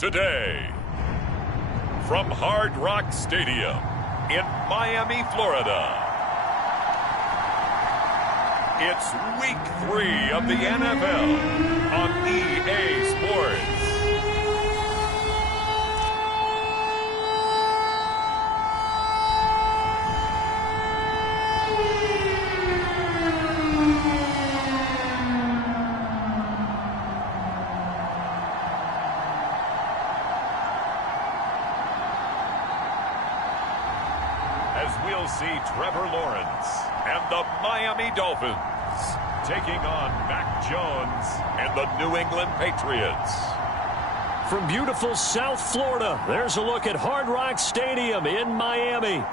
Today, from Hard Rock Stadium in Miami, Florida, it's Week 3 of the NFL on EA Sports. We'll see Trevor Lawrence and the Miami Dolphins taking on Mac Jones and the New England Patriots. From beautiful South Florida, there's a look at Hard Rock Stadium in Miami.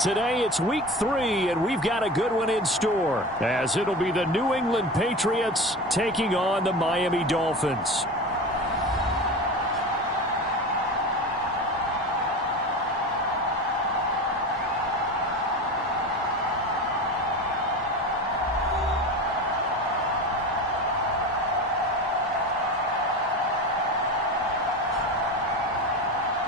Today it's Week 3, and we've got a good one in store, as it'll be the New England Patriots taking on the Miami Dolphins.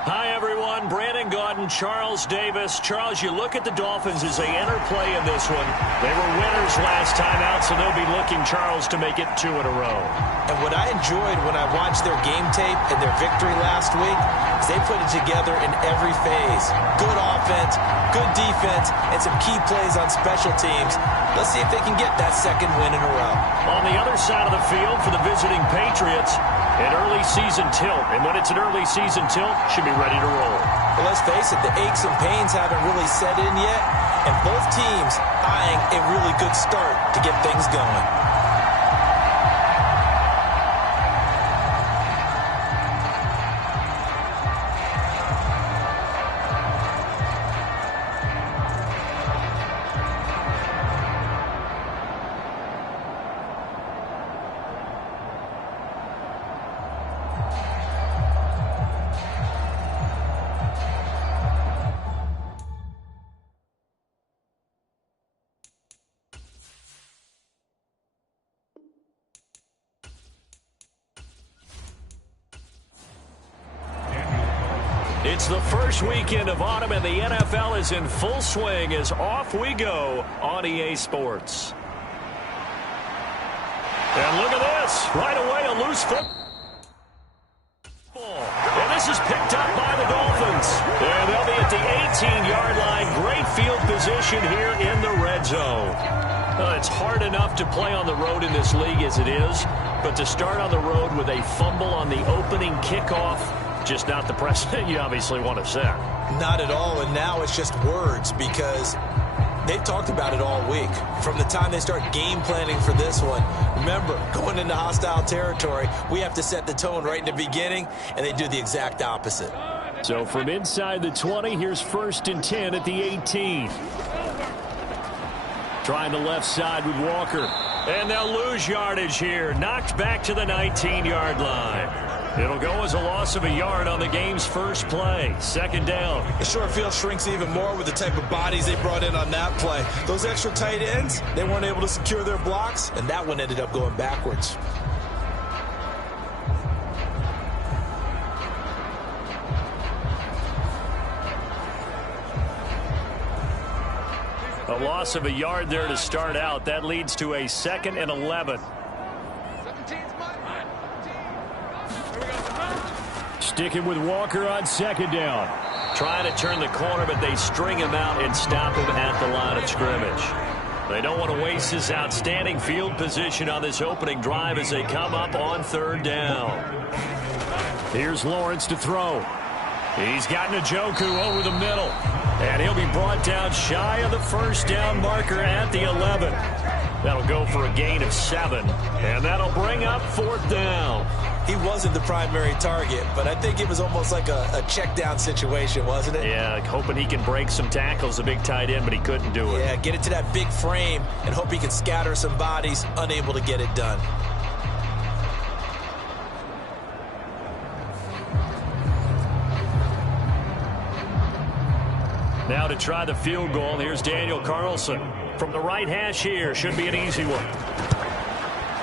Hi, everyone. Brandon Gaudin, Charles Davis. Charles, you look at the Dolphins as they enter play in this one. They were winners last time out, so they'll be looking, Charles, to make it 2 in a row. And what I enjoyed when I watched their game tape and their victory last week is they put it together in every phase. Good offense, good defense, and some key plays on special teams. Let's see if they can get that second win in a row. On the other side of the field for the visiting Patriots, an early season tilt. And when it's an early season tilt, should be ready to roll. Well, let's face it, the aches and pains haven't really set in yet, and both teams eyeing a really good start to get things going. It's the first weekend of autumn, and the NFL is in full swing as off we go on EA Sports. And look at this. Right away, a loose football. And this is picked up by the Dolphins. And they'll be at the 18-yard line. Great field position here in the red zone. It's hard enough to play on the road in this league as it is, but to start on the road with a fumble on the opening kickoff, just not the precedent you obviously want to set. Not at all, and now it's just words because they've talked about it all week. From the time they start game planning for this one, remember, going into hostile territory, we have to set the tone right in the beginning, and they do the exact opposite. So from inside the 20, here's 1st and 10 at the 18. Trying the left side with Walker. And they'll lose yardage here. Knocked back to the 19-yard line. It'll go as a loss of a yard on the game's first play. 2nd down. The short field shrinks even more with the type of bodies they brought in on that play. Those extra tight ends, they weren't able to secure their blocks, and that one ended up going backwards. A loss of a yard there to start out. That leads to a 2nd and 11. Sticking with Walker on 2nd down. Trying to turn the corner, but they string him out and stop him at the line of scrimmage. They don't want to waste this outstanding field position on this opening drive as they come up on 3rd down. Here's Lawrence to throw. He's got Njoku over the middle. And he'll be brought down shy of the 1st down marker at the 11. That'll go for a gain of 7. And that'll bring up 4th down. He wasn't the primary target, but I think it was almost like a check down situation, wasn't it? Yeah, like hoping he can break some tackles, a big tight end, but he couldn't do it. Yeah, get it to that big frame and hope he can scatter some bodies, unable to get it done. Now to try the field goal, here's Daniel Carlson. From the right hash here, should be an easy one.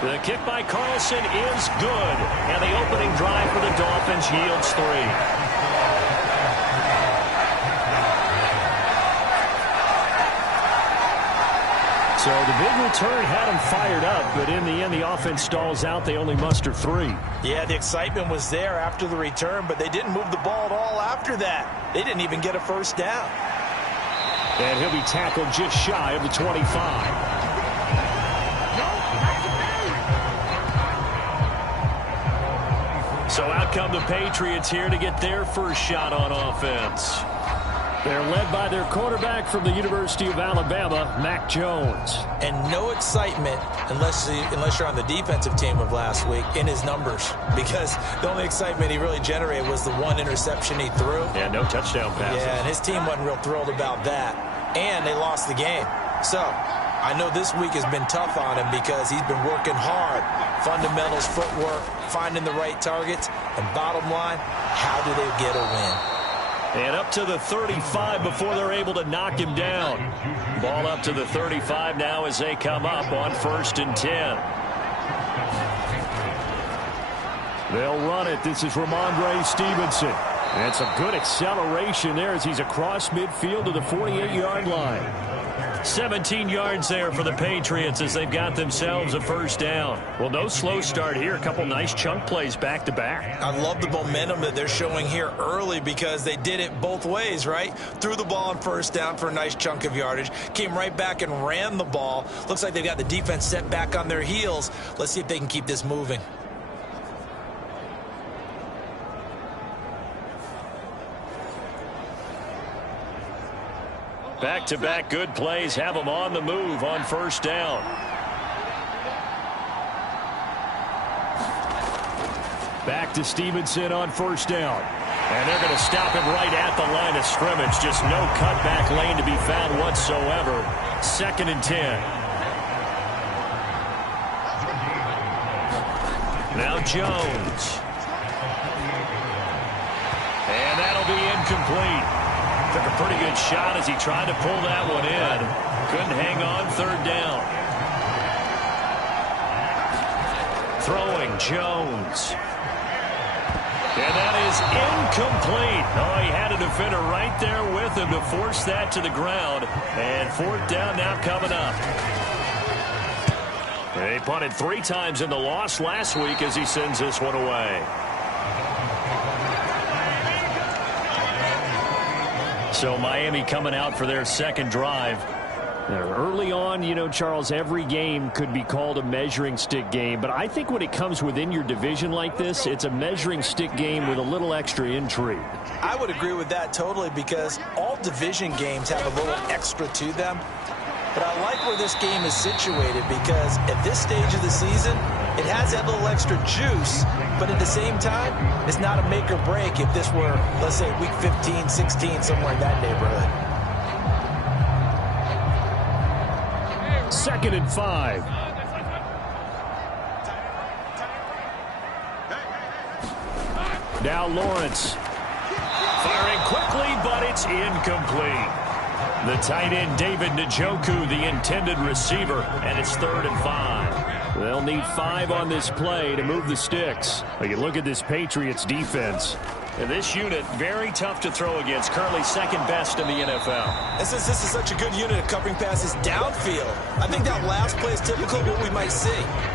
The kick by Carlson is good. And the opening drive for the Dolphins yields 3. So the big return had them fired up, but in the end, the offense stalls out. They only muster 3. Yeah, the excitement was there after the return, but they didn't move the ball at all after that. They didn't even get a first down. And he'll be tackled just shy of the 25. So out come the Patriots here to get their first shot on offense. They're led by their quarterback from the University of Alabama, Mac Jones. And no excitement, unless you're on the defensive team of last week, in his numbers. Because the only excitement he really generated was the one interception he threw. Yeah, no touchdown passes. Yeah, and his team wasn't real thrilled about that. And they lost the game. So, I know this week has been tough on him because he's been working hard. Fundamentals, footwork, finding the right targets. And bottom line, how do they get a win? And up to the 35 before they're able to knock him down. Ball up to the 35 now as they come up on 1st and 10. They'll run it. This is Ramondre Stevenson. And some good acceleration there as he's across midfield to the 48-yard line. 17 yards there for the Patriots as they've got themselves a first down. Well, no slow start here. A couple nice chunk plays back-to-back. I love the momentum that they're showing here early because they did it both ways, right? Threw the ball on first down for a nice chunk of yardage. Came right back and ran the ball. Looks like they've got the defense set back on their heels. Let's see if they can keep this moving. Back-to-back good plays have them on the move on first down. Back to Stevenson on first down. And they're going to stop him right at the line of scrimmage. Just no cutback lane to be found whatsoever. 2nd and 10. Now Jones. And that'll be incomplete. Took a pretty good shot as he tried to pull that one in. Couldn't hang on 3rd down. Throwing Jones. And that is incomplete. Oh, he had a defender right there with him to force that to the ground. And 4th down now coming up. They punted 3 times in the loss last week as he sends this one away. So Miami coming out for their second drive. Early on, you know, Charles, every game could be called a measuring stick game. But I think when it comes within your division like this, it's a measuring stick game with a little extra intrigue. I would agree with that totally because all division games have a little extra to them. But I like where this game is situated because at this stage of the season, it has that little extra juice. But at the same time, it's not a make or break if this were, let's say, week 15, 16, somewhere in that neighborhood. 2nd and 5. Now Lawrence. Firing quickly, but it's incomplete. The tight end, David Njoku, the intended receiver, and it's 3rd and 5. They'll need 5 on this play to move the sticks. But you look at this Patriots defense. And this unit, very tough to throw against. Currently 2nd best in the NFL. And since this is such a good unit of covering passes downfield, I think that last play is typical of what we might see.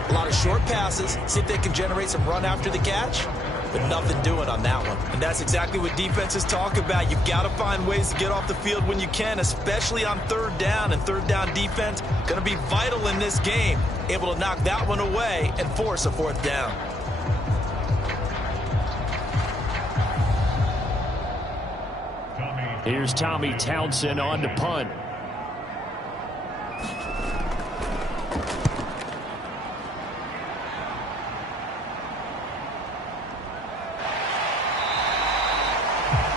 A lot of short passes, see if they can generate some run after the catch. But nothing doing on that one. And that's exactly what defenses talk about. You've got to find ways to get off the field when you can, especially on 3rd down. And 3rd down defense going to be vital in this game. Able to knock that one away and force a 4th down. Here's Tommy Townsend on to punt.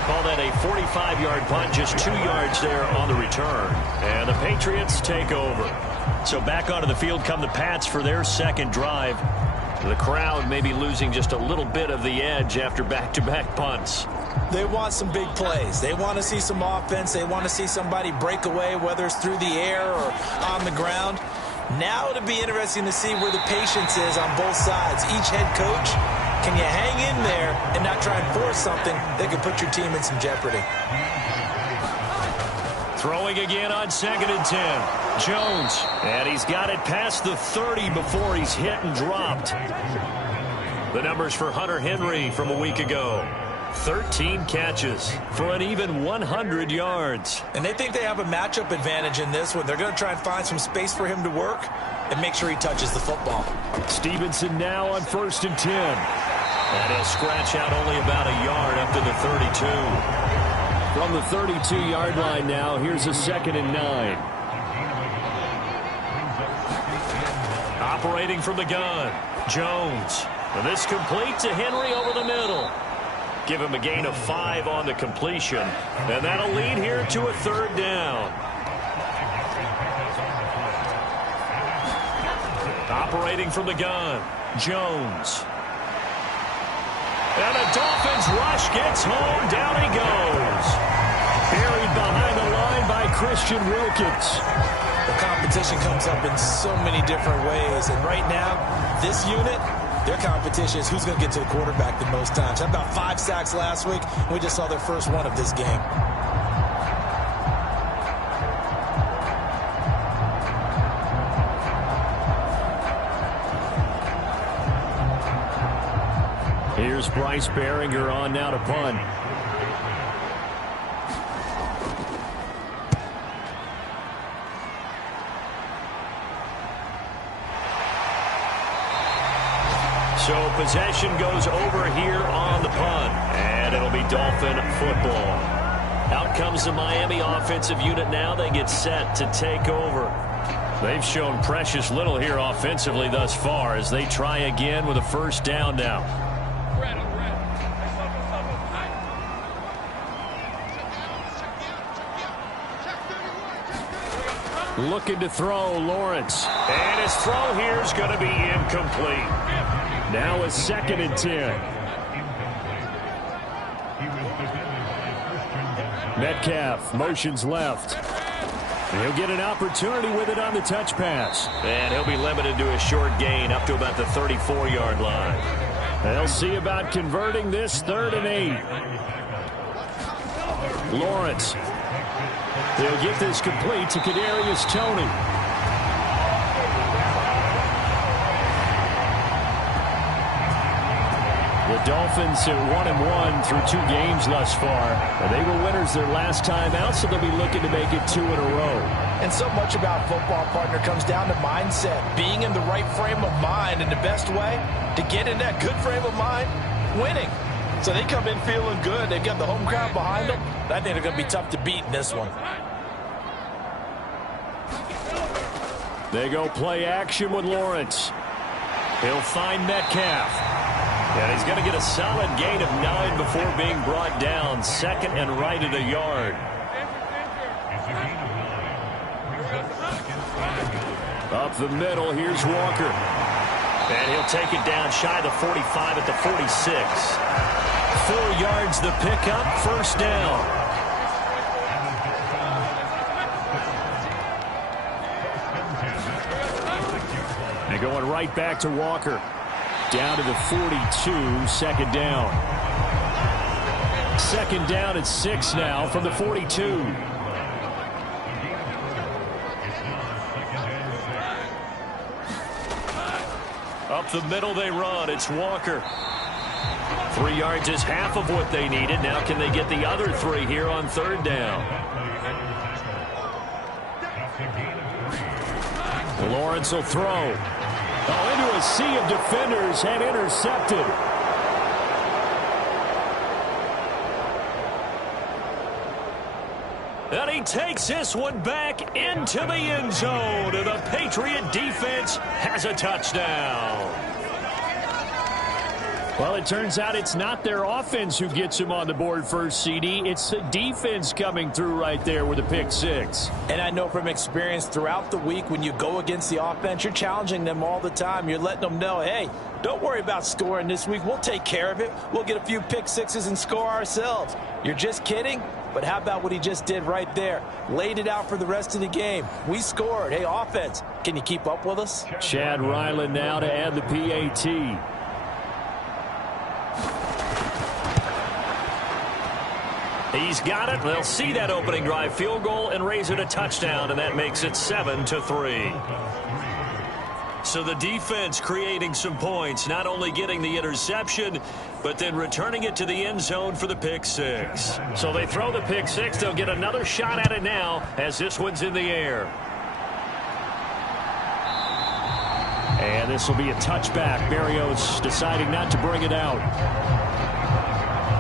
Call that a 45-yard punt, just 2 yards there on the return. And the Patriots take over. So back onto the field come the Pats for their second drive. The crowd may be losing just a little bit of the edge after back-to-back punts. They want some big plays. They want to see some offense. They want to see somebody break away, whether it's through the air or on the ground. Now it'll be interesting to see where the patience is on both sides. Each head coach, can you hang in there and not try and force something that could put your team in some jeopardy? Throwing again on 2nd and 10. Jones. And he's got it past the 30 before he's hit and dropped. The numbers for Hunter Henry from a week ago. 13 catches for an even 100 yards. And they think they have a matchup advantage in this one. They're going to try and find some space for him to work and make sure he touches the football. Stevenson now on 1st and 10. And he'll scratch out only about a yard up to the 32. From the 32-yard line now, here's a 2nd and 9. Operating from the gun, Jones. And this complete to Henry over the middle. Give him a gain of 5 on the completion. And that'll lead here to a 3rd down. Operating from the gun, Jones. And the Dolphins rush gets home. Down he goes. Buried behind the line by Christian Wilkins. The competition comes up in so many different ways. And right now, this unit, their competition is who's going to get to the quarterback the most times. Had about 5 sacks last week. We just saw their first one of this game. Here's Bryce Behringer on now to punt. So possession goes over here on the punt, and it'll be Dolphin football. Out comes the Miami offensive unit now. They get set to take over. They've shown precious little here offensively thus far as they try again with a 1st down now. Looking to throw, Lawrence. And his throw here is going to be incomplete. Now a 2nd and 10. Metcalf motions left. He'll get an opportunity with it on the touch pass. And he'll be limited to a short gain up to about the 34-yard line. They'll see about converting this 3rd and 8. Lawrence. They'll get this complete to Kadarius Toney. The Dolphins at 1-1 through 2 games thus far. They were winners their last time out, so they'll be looking to make it 2 in a row. And so much about football, partner, comes down to mindset. Being in the right frame of mind, and the best way to get in that good frame of mind, winning. So they come in feeling good. They've got the home crowd behind them. I think they're going to be tough to beat in this one. They go play action with Lawrence. He'll find Metcalf. And he's going to get a solid gain of 9 before being brought down. 2nd and right at a yard. Up the middle, here's Walker. And he'll take it down shy of the 45 at the 46. 4 yards the pickup, 1st down. And going right back to Walker. Down to the 42, 2nd down. 2nd down at 6 now from the 42. Up the middle they run. It's Walker. 3 yards is half of what they needed. Now can they get the other 3 here on 3rd down? Lawrence will throw. Oh, into a sea of defenders and intercepted. And he takes this one back into the end zone. And the Patriot defense has a touchdown. Well, it turns out it's not their offense who gets them on the board first, CD. It's the defense coming through right there with a pick six. And I know from experience throughout the week, when you go against the offense, you're challenging them all the time. You're letting them know, hey, don't worry about scoring this week. We'll take care of it. We'll get a few pick sixes and score ourselves. You're just kidding? But how about what he just did right there? Laid it out for the rest of the game. We scored. Hey, offense, can you keep up with us? Chad Ryland now to add the PAT. He's got it. They'll see that opening drive field goal and raise it a touchdown, and that makes it 7-3. So the defense creating some points, not only getting the interception, but then returning it to the end zone for the pick six. So they throw the pick six. They'll get another shot at it now as this one's in the air. And this will be a touchback. Berrios deciding not to bring it out.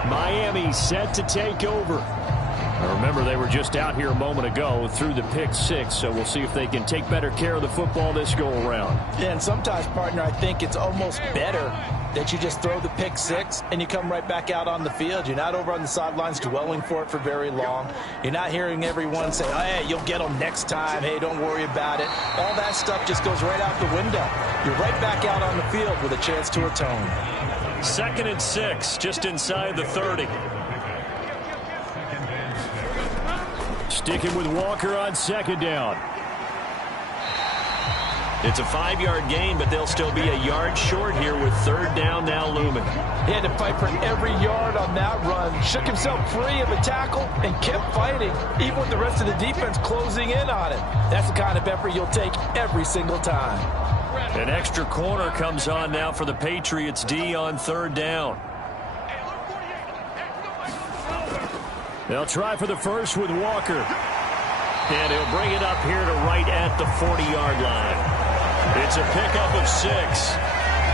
Miami set to take over. Now remember, they were just out here a moment ago through the pick six, so we'll see if they can take better care of the football this go-around. Yeah, and sometimes, partner, I think it's almost better that you just throw the pick six and you come right back out on the field. You're not over on the sidelines dwelling for it for very long. You're not hearing everyone say, oh, hey, you'll get them next time. Hey, don't worry about it. All that stuff just goes right out the window. You're right back out on the field with a chance to atone. 2nd and 6, just inside the 30. Sticking with Walker on 2nd down. It's a 5-yard gain, but they'll still be a yard short here with 3rd down now looming. He had to fight for every yard on that run. Shook himself free of a tackle and kept fighting, even with the rest of the defense closing in on it. That's the kind of effort you'll take every single time. An extra corner comes on now for the Patriots D on 3rd down. They'll try for the first with Walker. And he'll bring it up here to right at the 40-yard line. It's a pickup of 6.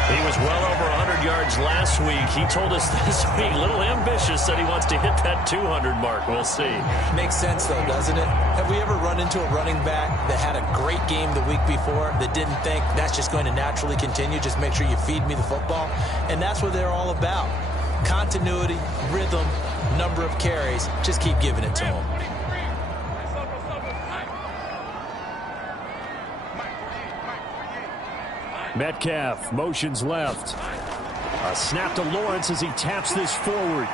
He was well over 100 yards last week. He told us this week, a little ambitious, that he wants to hit that 200 mark. We'll see. Makes sense, though, doesn't it? Have we ever run into a running back that had a great game the week before that didn't think that's just going to naturally continue? Just make sure you feed me the football. And that's what they're all about. Continuity, rhythm, number of carries. Just keep giving it to them. Metcalf motions left. A snap to Lawrence as he taps this forward.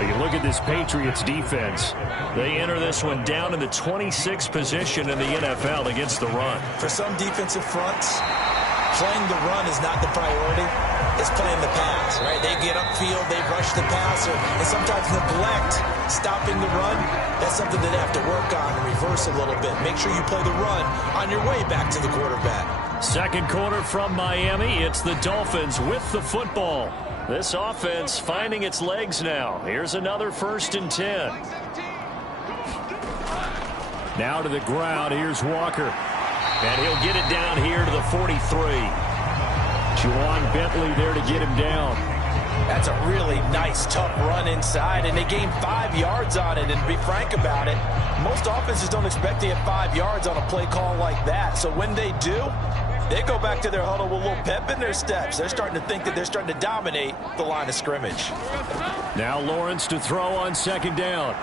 You look at this Patriots defense. They enter this one down in the 26th position in the NFL against the run. For some defensive fronts, playing the run is not the priority. It's playing the pass, right? They get upfield, they rush the passer, and sometimes neglect stopping the run. That's something that they have to work on and reverse a little bit. Make sure you play the run on your way back to the quarterback. 2nd quarter from Miami. It's the Dolphins with the football. This offense finding its legs now. Here's another 1st and 10. Now to the ground. Here's Walker. And he'll get it down here to the 43. Juwan Bentley there to get him down. That's a really nice, tough run inside, and they gained 5 yards on it. And to be frank about it, most offenses don't expect to get 5 yards on a play call like that. So when they do, they go back to their huddle with a little pep in their steps. They're starting to think that they're starting to dominate the line of scrimmage. Now Lawrence to throw on 2nd down.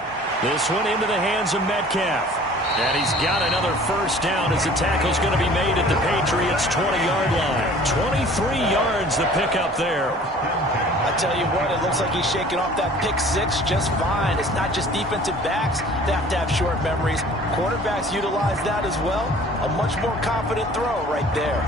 This one into the hands of Metcalf. And he's got another 1st down as the tackle's going to be made at the Patriots' 20-yard line. 23 yards the pickup there. I tell you what, it looks like he's shaking off that pick six just fine. It's not just defensive backs that have to have short memories. Quarterbacks utilize that as well. A much more confident throw right there.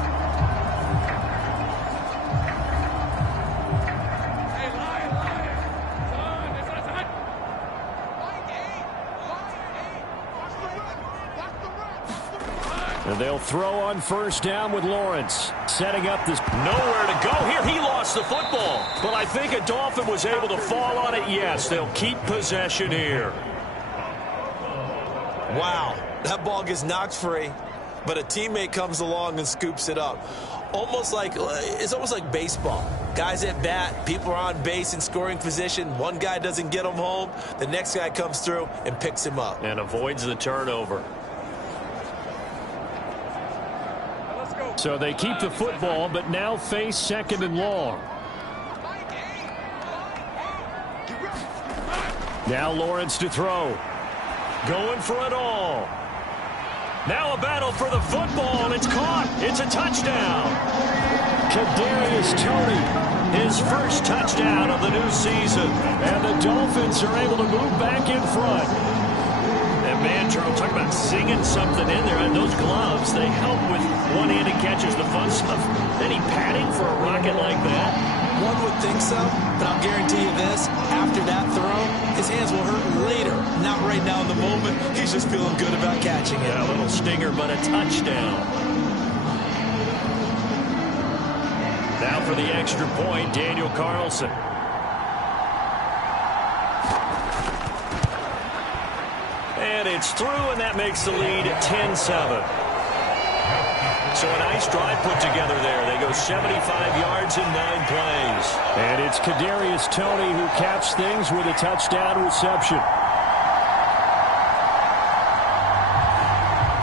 And they'll throw on 1st down with Lawrence. Setting up this. Nowhere to go here. He lost the football. But I think a Dolphin was able to fall on it. Yes, they'll keep possession here. Wow, that ball gets knocked free, but a teammate comes along and scoops it up. It's almost like baseball. Guys at bat, people are on base in scoring position. One guy doesn't get him home. The next guy comes through and picks him up. And avoids the turnover. So they keep the football, but now face 2nd and long. Now Lawrence to throw. Going for it all. Now a battle for the football. It's caught. It's a touchdown. Kadarius Toney, his first touchdown of the new season. And the Dolphins are able to move back in front. And man, Charles, talk about singing something in there. And those gloves, they help with one-handed catches, the fun stuff. Any padding for a rocket like that? One would think so, but I'll guarantee you this. After that throw, his hands will hurt later. Not right now in the moment. He's just feeling good about catching it. Yeah, a little stinger, but a touchdown. Now for the extra point, Daniel Carlson. And it's through, and that makes the lead 10-7. So a nice drive put together there. They go 75 yards in 9 plays. And it's Kadarius Toney who caps things with a touchdown reception.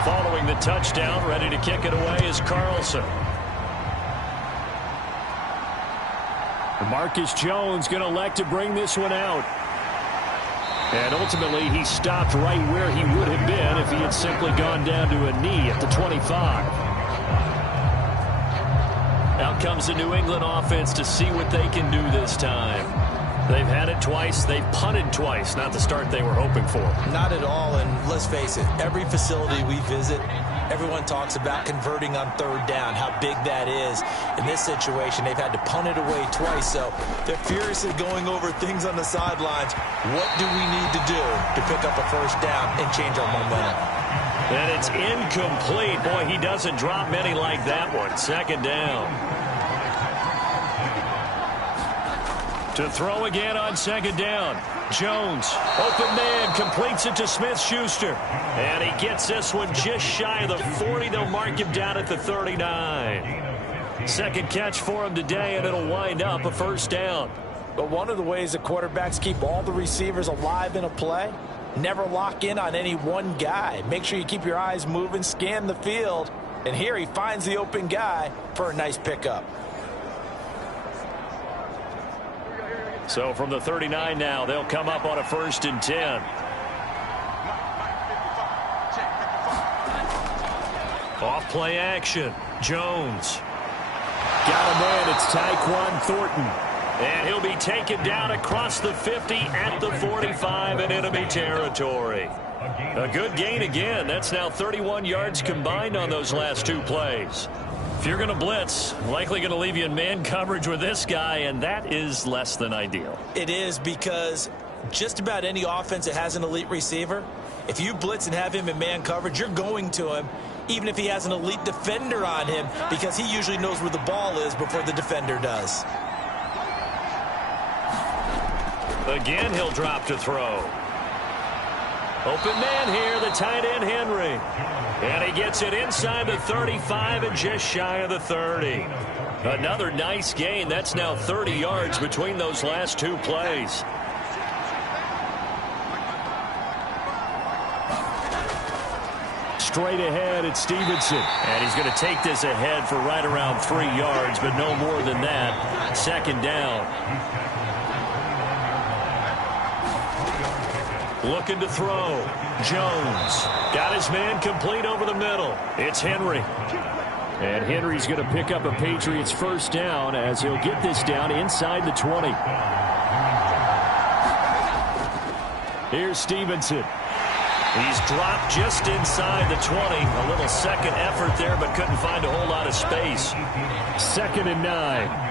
Following the touchdown, ready to kick it away is Carlson. Marcus Jones going to elect to bring this one out. And ultimately, he stopped right where he would have been if he had simply gone down to a knee at the 25. Out comes the New England offense to see what they can do this time. They've had it twice. They've punted twice. Not the start they were hoping for. Not at all, and let's face it, every facility we visit, everyone talks about converting on 3rd down, how big that is. In this situation, they've had to punt it away twice, so they're furiously going over things on the sidelines. What do we need to do to pick up a 1st down and change our momentum? And it's incomplete. Boy, he doesn't drop many like that one. 2nd down. To throw again on 2nd down. Jones, open man, completes it to Smith-Schuster. And he gets this one just shy of the 40. They'll mark him down at the 39. Second catch for him today, and it'll wind up a 1st down. But one of the ways the quarterbacks keep all the receivers alive in a play, never lock in on any one guy. Make sure you keep your eyes moving, scan the field. And here he finds the open guy for a nice pickup. So from the 39 now, they'll come up on a 1st and 10. Off play action. Jones. Got a man. It's Tyquan Thornton. And he'll be taken down across the 50 at the 45 in enemy territory. A good gain again. That's now 31 yards combined on those last 2 plays. If you're going to blitz, likely going to leave you in man coverage with this guy, and that is less than ideal. It is, because just about any offense that has an elite receiver, if you blitz and have him in man coverage, you're going to him, even if he has an elite defender on him, because he usually knows where the ball is before the defender does. Again, he'll drop to throw. Open man here, the tight end Henry. And he gets it inside the 35 and just shy of the 30. Another nice gain. That's now 30 yards between those last 2 plays. Straight ahead, it's Stevenson. And he's going to take this ahead for right around 3 yards, but no more than that. 2nd down. Looking to throw. Jones got his man complete over the middle. It's Henry. And Henry's going to pick up a Patriots 1st down as he'll get this down inside the 20. Here's Stevenson. He's dropped just inside the 20. A little second effort there, but couldn't find a whole lot of space. 2nd and 9.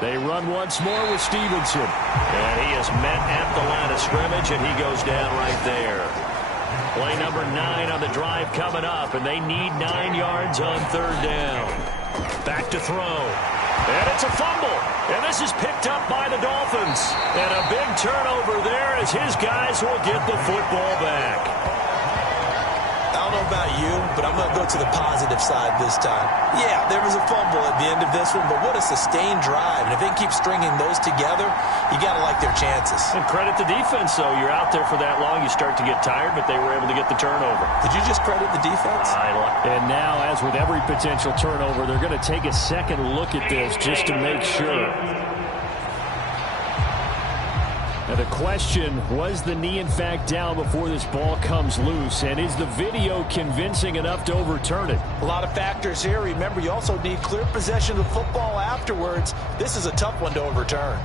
They run once more with Stevenson. And he is met at the line of scrimmage, and he goes down right there. Play number 9 on the drive coming up, and they need 9 yards on 3rd down. Back to throw. And it's a fumble. And this is picked up by the Dolphins. And a big turnover there as his guys will get the football back. don't know about you, but I'm going to go to the positive side this time. Yeah, there was a fumble at the end of this one, but what a sustained drive. And if they keep stringing those together, you got to like their chances. And credit the defense, though. You're out there for that long, you start to get tired, but they were able to get the turnover. Did you just credit the defense? And now, as with every potential turnover, they're going to take a second look at this just to make sure. Now the question, was the knee in fact down before this ball comes loose? And is the video convincing enough to overturn it? A lot of factors here. Remember, you also need clear possession of the football afterwards. This is a tough one to overturn.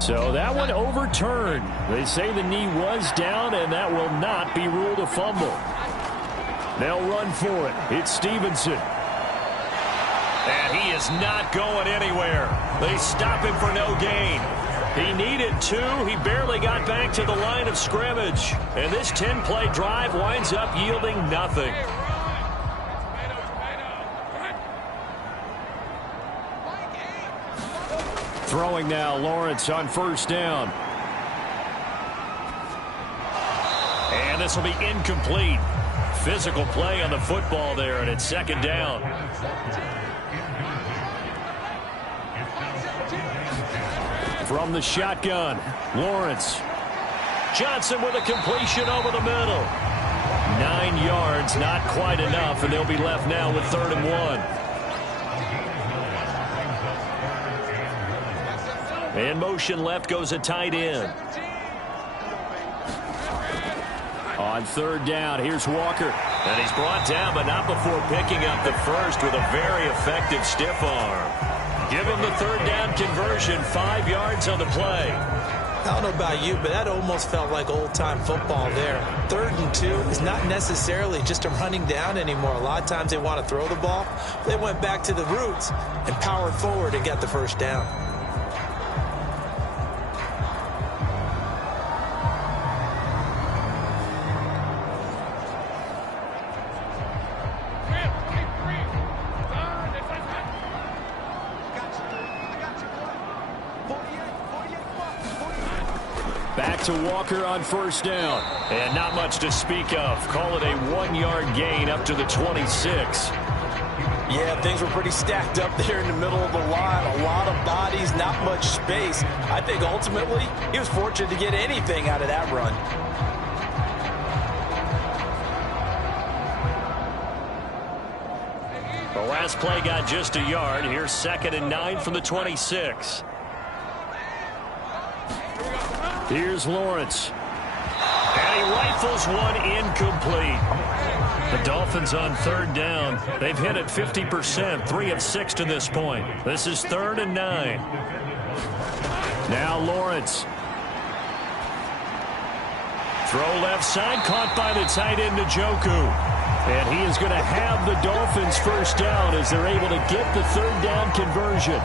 So that one overturned. They say the knee was down, and that will not be ruled a fumble. They'll run for it. It's Stevenson. And he is not going anywhere. They stop him for no gain. He needed 2. He barely got back to the line of scrimmage. And this 10-play drive winds up yielding nothing. Throwing now, Lawrence on first down. And this will be incomplete. Physical play on the football there, and it's second down. From the shotgun, Lawrence. Johnson with a completion over the middle. 9 yards, not quite enough, and they'll be left now with 3rd and 1. In motion left goes a tight end. On 3rd down, here's Walker. And he's brought down, but not before picking up the first with a very effective stiff arm. Give him the 3rd down conversion, 5 yards on the play. I don't know about you, but that almost felt like old-time football there. 3rd and 2 is not necessarily just a running down anymore. A lot of times they want to throw the ball. They went back to the roots and powered forward and got the first down. Back to Walker on first down. And not much to speak of. Call it a 1-yard gain up to the 26. Yeah, things were pretty stacked up there in the middle of the line. A lot of bodies, not much space. I think ultimately he was fortunate to get anything out of that run. The last play got just a yard. Here's 2nd and 9 from the 26. Here's Lawrence. And he rifles one incomplete. The Dolphins on 3rd down. They've hit it 50%, 3 of 6 to this point. This is 3rd and 9. Now Lawrence. Throw left side, caught by the tight end Njoku. And he is going to have the Dolphins first down as they're able to get the 3rd down conversion.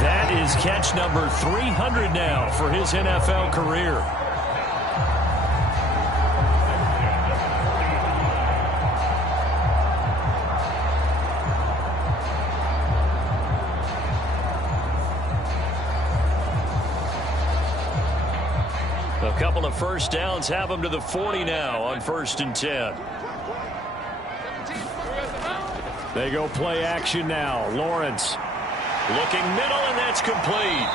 That is catch number 300 now for his NFL career. A couple of first downs have him to the 40 now on 1st and 10. They go play action now. Lawrence looking middle, and that's complete.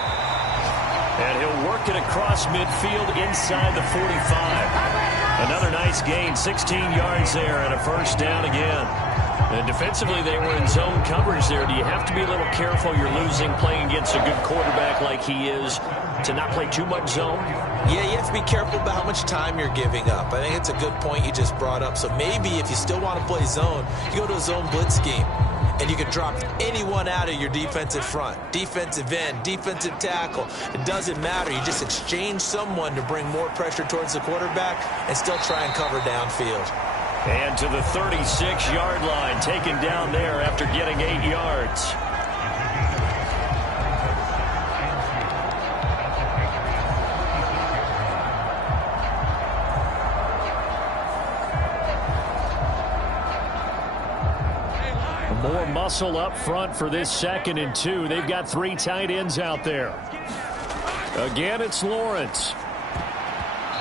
And he'll work it across midfield inside the 45. Another nice gain, 16 yards there, and a first down again. And defensively, they were in zone coverage there. Do you have to be a little careful? You're losing playing against a good quarterback like he is to not play too much zone? Yeah, you have to be careful about how much time you're giving up. I think it's a good point you just brought up. So maybe if you still want to play zone, you go to a zone blitz scheme. And you can drop anyone out of your defensive front. Defensive end, defensive tackle. It doesn't matter. You just exchange someone to bring more pressure towards the quarterback and still try and cover downfield. And to the 36-yard line, taken down there after getting 8 yards. More muscle up front for this 2nd and 2. They've got 3 tight ends out there. Again, it's Lawrence.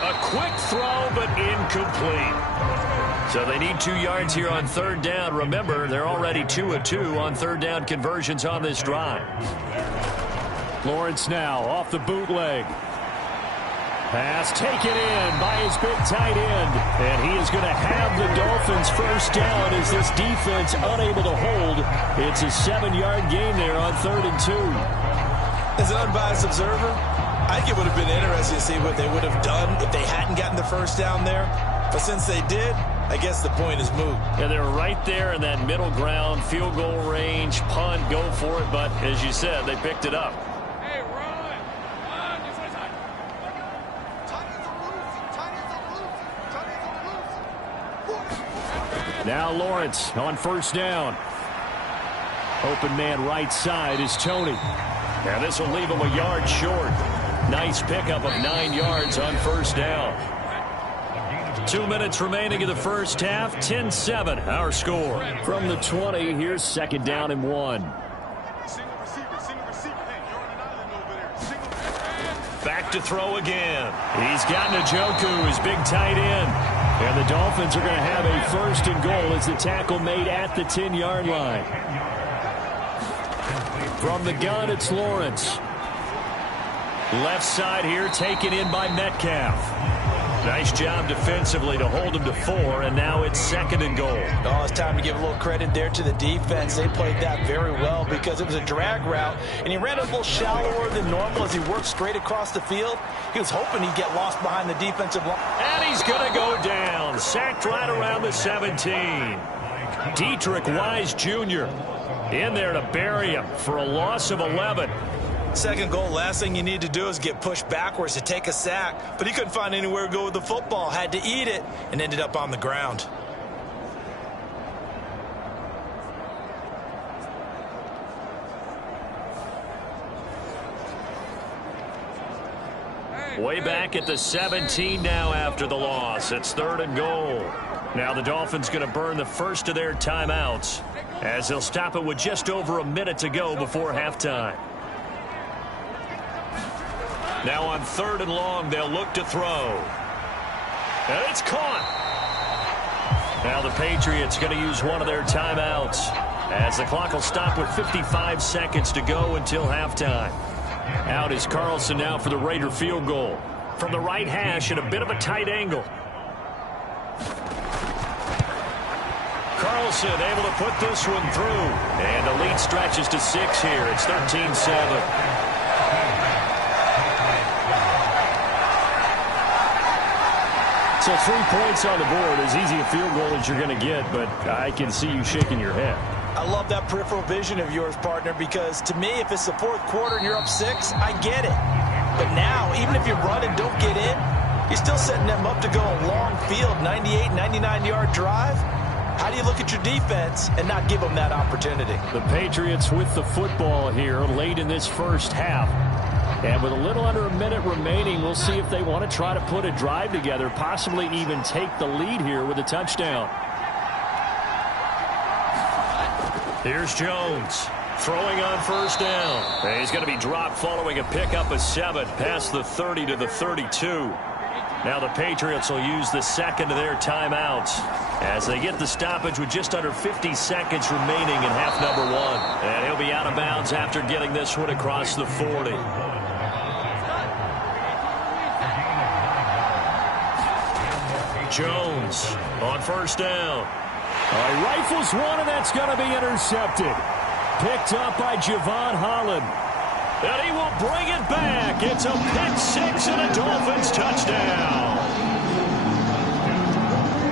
A quick throw, but incomplete. So they need 2 yards here on third down. Remember, they're already 2 of 2 on third down conversions on this drive. Lawrence now off the bootleg. Pass taken in by his big tight end. And he is going to have the Dolphins first down as this defense unable to hold. It's a 7-yard gain there on 3rd and 2. As an unbiased observer, I think it would have been interesting to see what they would have done if they hadn't gotten the first down there. But since they did, I guess the point is moot. Yeah, they were right there in that middle ground, field goal range, punt, go for it. But as you said, they picked it up. Now Lawrence on first down. Open man right side is Tony. And this will leave him a yard short. Nice pickup of 9 yards on first down. 2 minutes remaining in the first half. 10-7 our score. From the 20, here's 2nd down and 1. Back to throw again. He's got Njoku, his big tight end. And the Dolphins are going to have a 1st and goal as the tackle made at the 10-yard line. From the gun, it's Lawrence. Left side here taken in by Metcalf. Nice job defensively to hold him to 4, and now it's 2nd and goal. Oh, it's time to give a little credit there to the defense. They played that very well because it was a drag route, and he ran a little shallower than normal as he worked straight across the field. He was hoping he'd get lost behind the defensive line. And he's going to go down. Sacked right around the 17. Dietrich Wise Jr. in there to bury him for a loss of 11. 2nd goal, last thing you need to do is get pushed backwards to take a sack. But he couldn't find anywhere to go with the football. Had to eat it and ended up on the ground. Way back at the 17 now after the loss. It's 3rd and goal. Now the Dolphins going to burn the first of their timeouts as they'll stop it with just over a minute to go before halftime. Now on 3rd and long, they'll look to throw. And it's caught. Now the Patriots going to use one of their timeouts as the clock will stop with 55 seconds to go until halftime. Out is Carlson now for the Raider field goal. From the right hash at a bit of a tight angle. Carlson able to put this one through. And the lead stretches to 6 here. It's 13-7. So 3 points on the board, as easy a field goal as you're going to get, but I can see you shaking your head. I love that peripheral vision of yours, partner, because to me, if it's the 4th quarter and you're up 6, I get it. But now, even if you run and don't get in, you're still setting them up to go a long field, 98, 99-yard drive. How do you look at your defense and not give them that opportunity? The Patriots with the football here late in this first half. And with a little under a minute remaining, we'll see if they want to try to put a drive together, possibly even take the lead here with a touchdown. Here's Jones throwing on first down. And he's going to be dropped following a pickup of 7 past the 30 to the 32. Now the Patriots will use the 2nd of their timeouts as they get the stoppage with just under 50 seconds remaining in half number 1. And he'll be out of bounds after getting this one across the 40. Jones on first down. He rifles one, and that's going to be intercepted. Picked up by Javon Holland. And he will bring it back. It's a pick 6 and a Dolphins touchdown.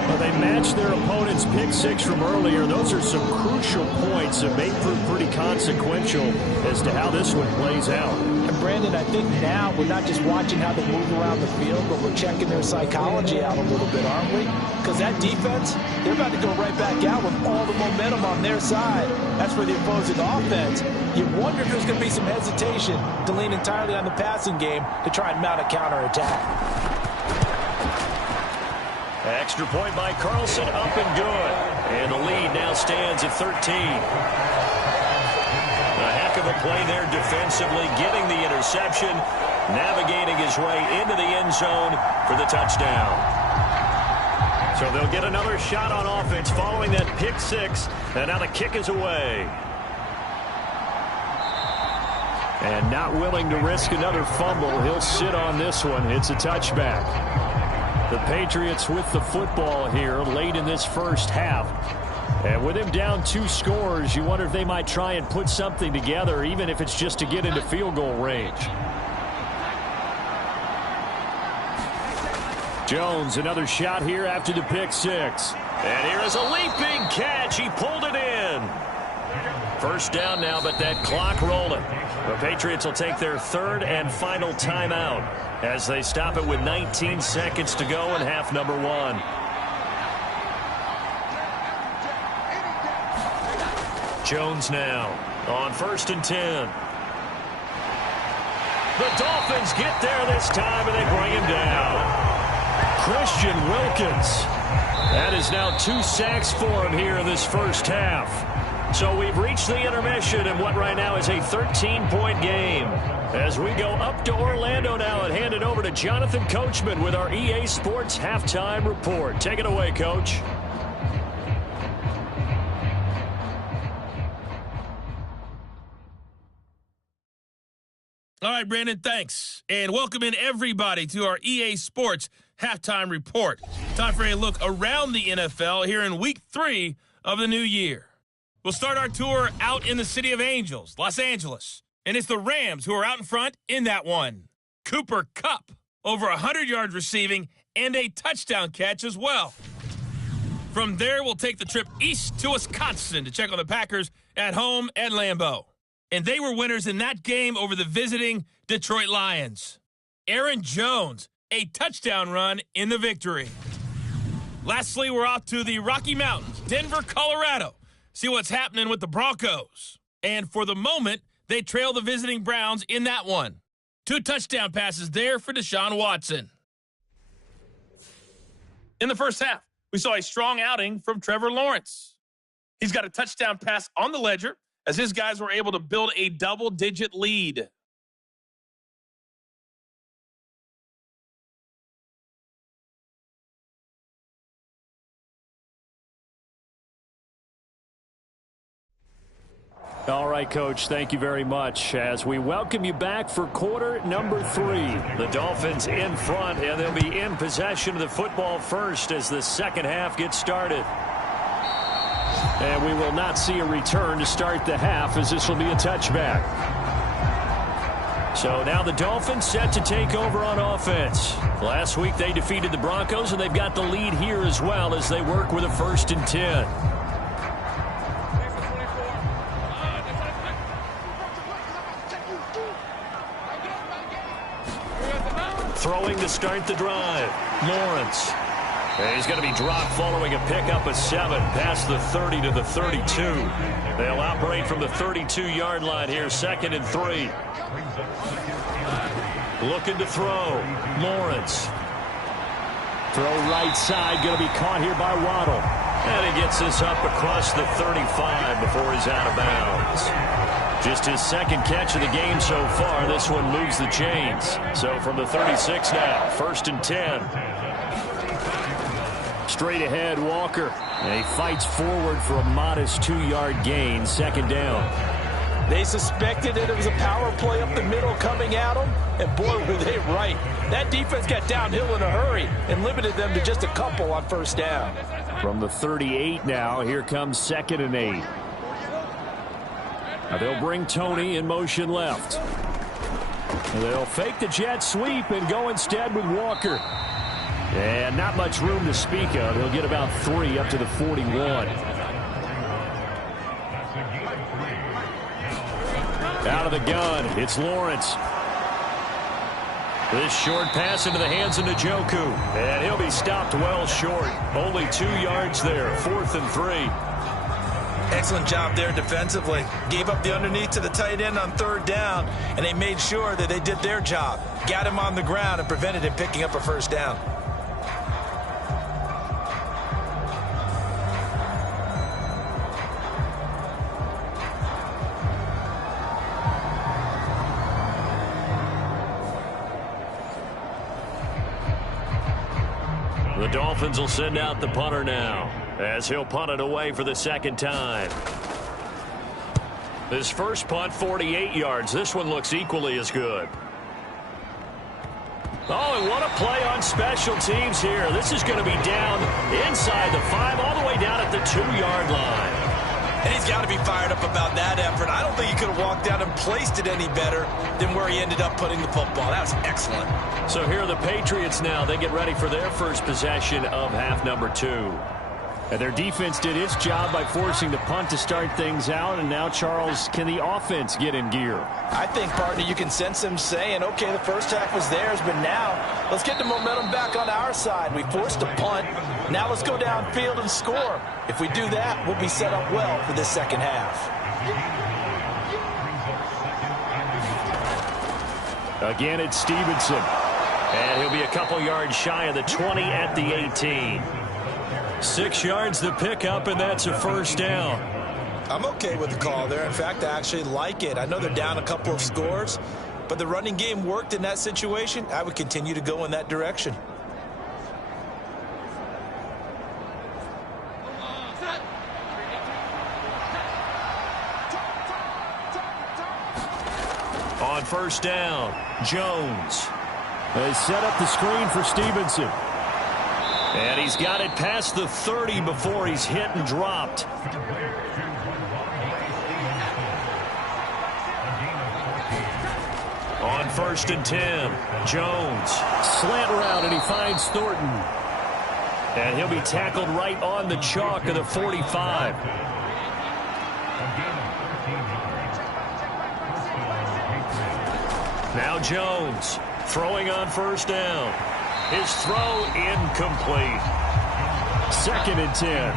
Well, they matched their opponent's pick 6 from earlier. Those are some crucial points that may prove pretty consequential as to how this one plays out. And Brandon, I think now we're not just watching how they move around the field, but we're checking their psychology out a little bit, aren't we? Because that defense, they're about to go right back out with all the momentum on their side. That's for the opposing offense. You wonder if there's going to be some hesitation to lean entirely on the passing game to try and mount a counterattack. Extra point by Carlson, up and good. And the lead now stands at 13. heck of a play there defensively, getting the interception, navigating his way into the end zone for the touchdown. So they'll get another shot on offense following that pick six, and now the kick is away. And not willing to risk another fumble, he'll sit on this one. It's a touchback. The Patriots with the football here late in this first half. And with him down 2 scores, you wonder if they might try and put something together, even if it's just to get into field goal range. Jones, another shot here after the pick six. And here is a leaping catch. He pulled it in. First down now, but that clock rolling. The Patriots will take their third and final timeout as they stop it with 19 seconds to go in half number 1. Jones now on 1st and 10. The Dolphins get there this time, and they bring him down. Christian Wilkins. That is now 2 sacks for him here in this first half. So we've reached the intermission in what right now is a 13-point game. As we go up to Orlando now and hand it over to Jonathan Coachman with our EA Sports Halftime Report. Take it away, Coach. All right, Brandon, thanks. And welcome in everybody to our EA Sports Halftime Report. Time for a look around the NFL here in Week 3 of the new year. We'll start our tour out in the City of Angels, Los Angeles. And it's the Rams who are out in front in that one. Cooper Kupp, over 100 yards receiving and a touchdown catch as well. From there, we'll take the trip east to Wisconsin to check on the Packers at home at Lambeau. And they were winners in that game over the visiting Detroit Lions. Aaron Jones, a touchdown run in the victory. Lastly, we're off to the Rocky Mountains, Denver, Colorado. See what's happening with the Broncos. And for the moment, they trail the visiting Browns in that one. 2 touchdown passes there for Deshaun Watson. In the first half, we saw a strong outing from Trevor Lawrence. He's got a touchdown pass on the ledger as his guys were able to build a double-digit lead. All right, Coach, thank you very much. As we welcome you back for quarter number 3. The Dolphins in front, and they'll be in possession of the football first as the second half gets started. And we will not see a return to start the half, as this will be a touchback. So now the Dolphins set to take over on offense. Last week they defeated the Broncos, and they've got the lead here as well as they work with a 1st and 10. Throwing to start the drive. Lawrence. And he's going to be dropped following a pickup of 7 past the 30 to the 32. They'll operate from the 32-yard line here, 2nd and 3. Looking to throw. Lawrence. Throw right side, going to be caught here by Waddle. And he gets this up across the 35 before he's out of bounds. Just his 2nd catch of the game so far. This one moves the chains. So from the 36 now, 1st and 10. Straight ahead, Walker. And he fights forward for a modest 2-yard gain, 2nd down. They suspected it was a power play up the middle coming at them, and boy, were they right. That defense got downhill in a hurry and limited them to just a couple on 1st down. From the 38 now, here comes 2nd and 8. Now they'll bring Tony in motion left. And they'll fake the jet sweep and go instead with Walker. And not much room to speak of. He'll get about 3 up to the 41. Out of the gun, it's Lawrence. This short pass into the hands of Njoku. And he'll be stopped well short. Only 2 yards there, 4th and 3. Excellent job there defensively. Gave up the underneath to the tight end on 3rd down, and they made sure that they did their job. Got him on the ground and prevented him picking up a 1st down. The Dolphins will send out the punter now, as he'll punt it away for the second time. His first punt, 48 yards. This one looks equally as good. Oh, and what a play on special teams here. This is going to be down inside the 5, all the way down at the 2-yard line. And he's got to be fired up about that effort. I don't think he could have walked down and placed it any better than where he ended up putting the football. That was excellent. So here are the Patriots now. They get ready for their first possession of half number 2. And their defense did its job by forcing the punt to start things out. And now, Charles, can the offense get in gear? I think, partner, you can sense them saying, okay, the first half was theirs, but now let's get the momentum back on our side. We forced a punt. Now let's go downfield and score. If we do that, we'll be set up well for this second half. Again, it's Stevenson. And he'll be a couple yards shy of the 20 at the 18. 6 yards the pickup, and that's a first down. I'm okay with the call there. In fact, I actually like it. I know they're down a couple of scores, but the running game worked in that situation. I would continue to go in that direction. On first down, Jones. They set up the screen for Stevenson. And he's got it past the 30 before he's hit and dropped. On first and 10, Jones. Slant route, and he finds Thornton. And he'll be tackled right on the chalk of the 45. Now Jones throwing on first down. His throw incomplete. Second and 10.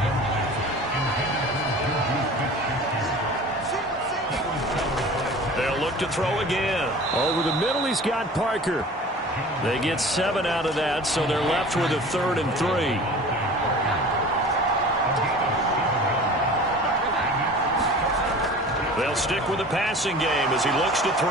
They'll look to throw again. Over the middle, he's got Parker. They get 7 out of that, so they're left with a 3rd and 3. They'll stick with the passing game as he looks to throw.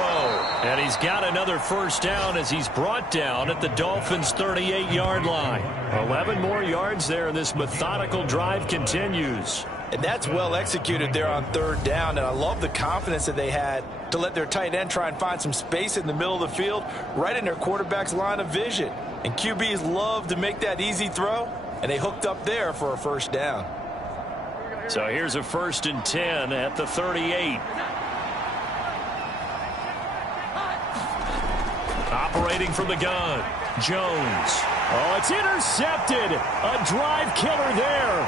And he's got another first down as he's brought down at the Dolphins' 38-yard line. 11 more yards there, and this methodical drive continues. And that's well executed there on 3rd down, and I love the confidence that they had to let their tight end try and find some space in the middle of the field, right in their quarterback's line of vision. And QBs love to make that easy throw, and they hooked up there for a first down. So here's a 1st and 10 at the 38. Operating from the gun, Jones. Oh, it's intercepted. A drive killer there.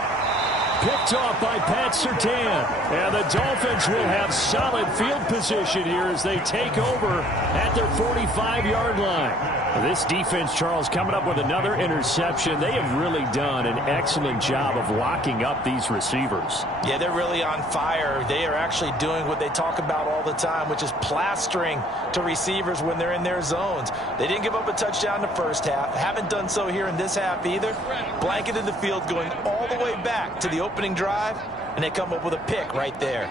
Picked off by Pat Surtain. And the Dolphins will have solid field position here as they take over at their 45-yard line. This defense, Charles, coming up with another interception. They have really done an excellent job of locking up these receivers. Yeah, they're really on fire. They are actually doing what they talk about all the time, which is plastering to receivers when they're in their zones. They didn't give up a touchdown in the first half. Haven't done so here in this half either. Blanketed the field going all the way back to the opening drive, and they come up with a pick right there.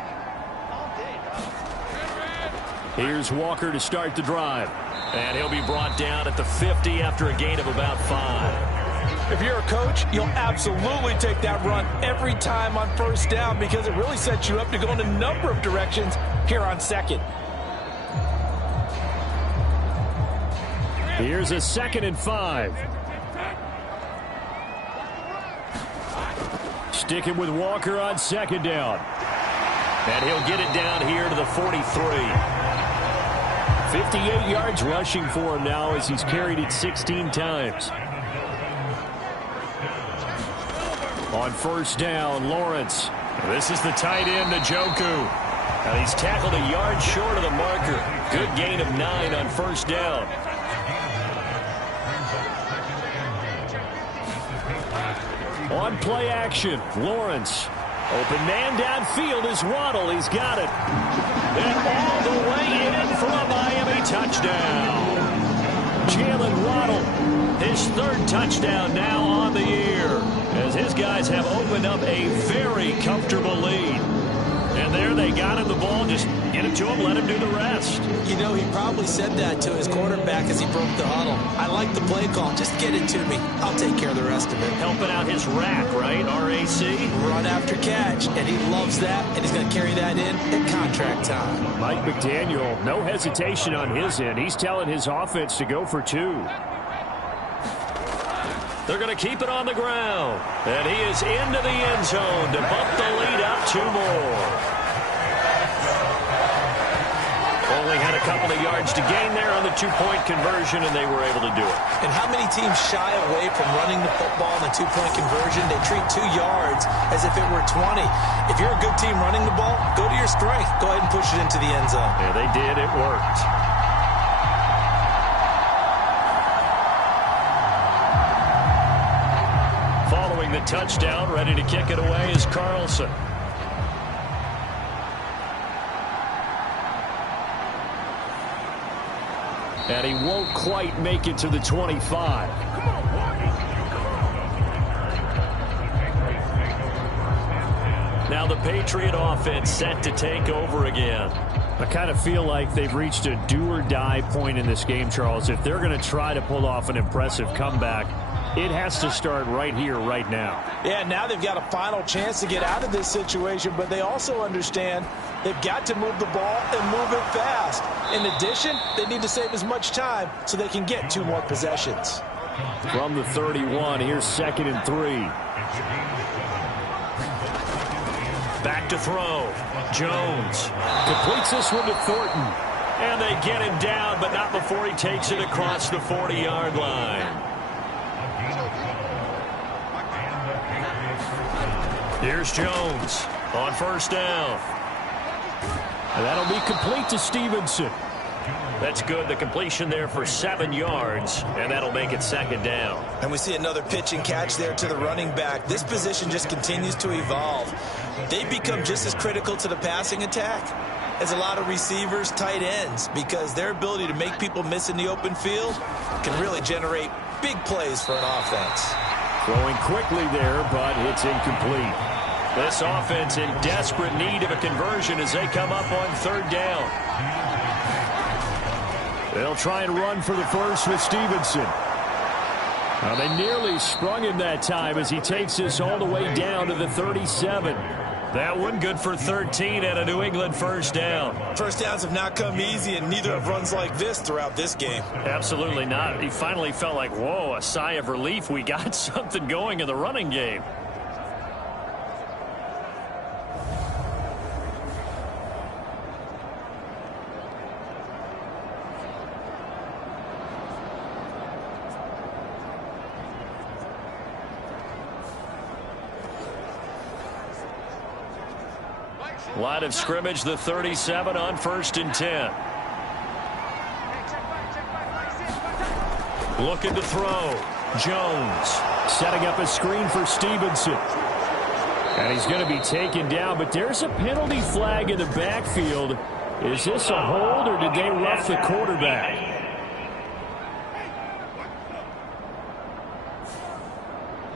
Here's Walker to start the drive. And he'll be brought down at the 50 after a gain of about 5. If you're a coach, you'll absolutely take that run every time on first down because it really sets you up to go in a number of directions here on second. Here's a 2nd and 5. Sticking with Walker on 2nd down. And he'll get it down here to the 43. 58 yards rushing for him now as he's carried it 16 times. On first down, Lawrence. This is the tight end, Njoku. And he's tackled a yard short of the marker. Good gain of 9 on first down. On play action, Lawrence. Open man downfield is Waddle. He's got it. And all the way in for a Miami touchdown. Jalen Waddle, his 3rd touchdown now on the year, as his guys have opened up a very comfortable lead. And there they got him the ball. Just get it to him, let him do the rest. You know, he probably said that to his quarterback as he broke the huddle. I like the play call. Just get it to me. I'll take care of the rest of it. Helping out his rack, right? RAC? Run after catch, and he loves that, and he's going to carry that in at contract time. Mike McDaniel, no hesitation on his end. He's telling his offense to go for 2. They're going to keep it on the ground. And he is into the end zone to bump the lead up 2 more. Only had a couple of yards to gain there on the 2-point conversion, and they were able to do it. And how many teams shy away from running the football in the 2-point conversion? They treat 2 yards as if it were 20. If you're a good team running the ball, go to your strength. Go ahead and push it into the end zone. Yeah, they did. It worked. The touchdown, ready to kick it away is Carlson. And he won't quite make it to the 25. Now the Patriot offense set to take over again. I kind of feel like they've reached a do-or-die point in this game, Charles. If they're going to try to pull off an impressive comeback, it has to start right here, right now. Yeah, now they've got a final chance to get out of this situation, but they also understand they've got to move the ball and move it fast. In addition, they need to save as much time so they can get 2 more possessions. From the 31, here's 2nd and 3. Back to throw. Jones completes this one to Thornton. And they get him down, but not before he takes it across the 40-yard line. Here's Jones on 1st down. And that'll be complete to Stevenson. That's good. The completion there for 7 yards, and that'll make it 2nd down. And we see another pitch and catch there to the running back. This position just continues to evolve. They become just as critical to the passing attack as a lot of receivers, tight ends, because their ability to make people miss in the open field can really generate big plays for an offense. Throwing quickly there, but it's incomplete. This offense in desperate need of a conversion as they come up on 3rd down. They'll try and run for the first with Stevenson. Now they nearly sprung him that time as he takes this all the way down to the 37. That one good for 13 and a New England 1st down. First downs have not come easy, and neither have runs like this throughout this game. Absolutely not. He finally felt like, whoa, a sigh of relief. We got something going in the running game. Line of scrimmage, the 37 on 1st and 10. Looking to throw. Jones. Setting up a screen for Stevenson. And he's going to be taken down, but there's a penalty flag in the backfield. Is this a hold, or did they rough the quarterback?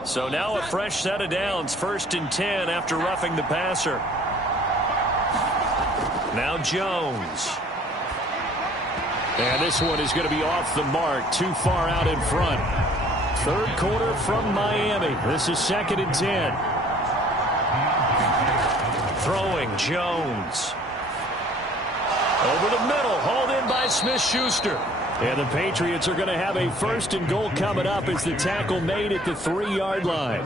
So now a fresh set of downs, 1st and 10 after roughing the passer. Now Jones. And this one is going to be off the mark, too far out in front. 3rd quarter from Miami. This is 2nd and 10. Throwing Jones. Over the middle, hauled in by Smith-Schuster. And the Patriots are going to have a 1st and goal coming up as the tackle made at the 3-yard line.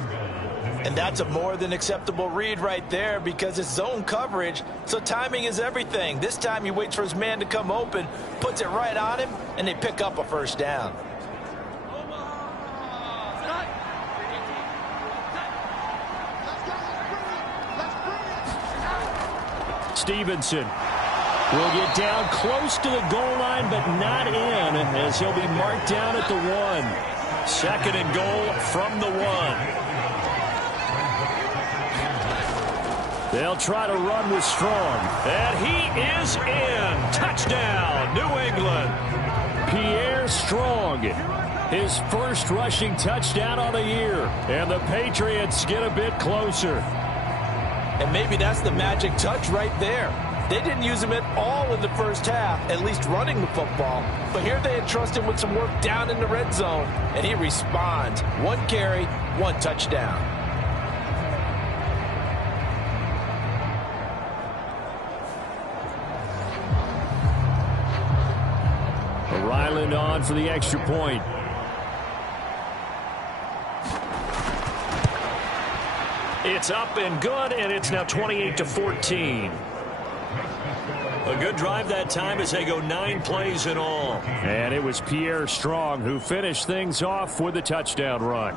And that's a more than acceptable read right there because it's zone coverage, so timing is everything. This time he waits for his man to come open, puts it right on him, and they pick up a 1st down. Stevenson will get down close to the goal line, but not in, as he'll be marked down at the 1. 2nd and goal from the 1. They'll try to run with Strong. And he is in. Touchdown, New England. Pierre Strong, his 1st rushing touchdown on the year. And the Patriots get a bit closer. And maybe that's the magic touch right there. They didn't use him at all in the first half, at least running the football. But here they entrust him with some work down in the red zone, and he responds. 1 carry, 1 touchdown. Ryland on for the extra point. It's up and good, and it's now 28-14. A good drive that time as they go 9 plays in all. And it was Pierre Strong who finished things off with a touchdown run.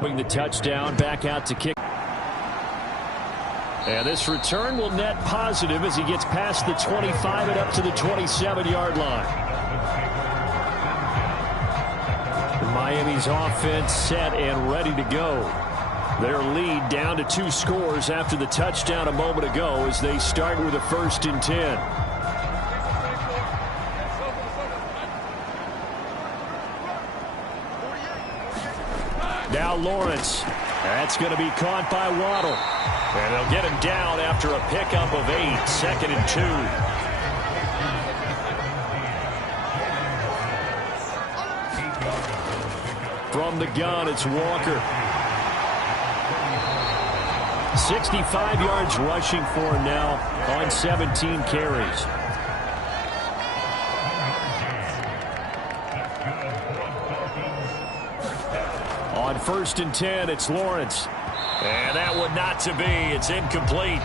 Bring the touchdown back out to kick. And this return will net positive as he gets past the 25 and up to the 27-yard line. Miami's offense set and ready to go. Their lead down to 2 scores after the touchdown a moment ago as they start with a 1st and 10. Now Lawrence. That's going to be caught by Waddle. And they'll get him down after a pickup of 8, 2nd and 2. From the gun, it's Walker. 65 yards rushing for him now on 17 carries. On 1st and 10, it's Lawrence. And that one not to be. It's incomplete.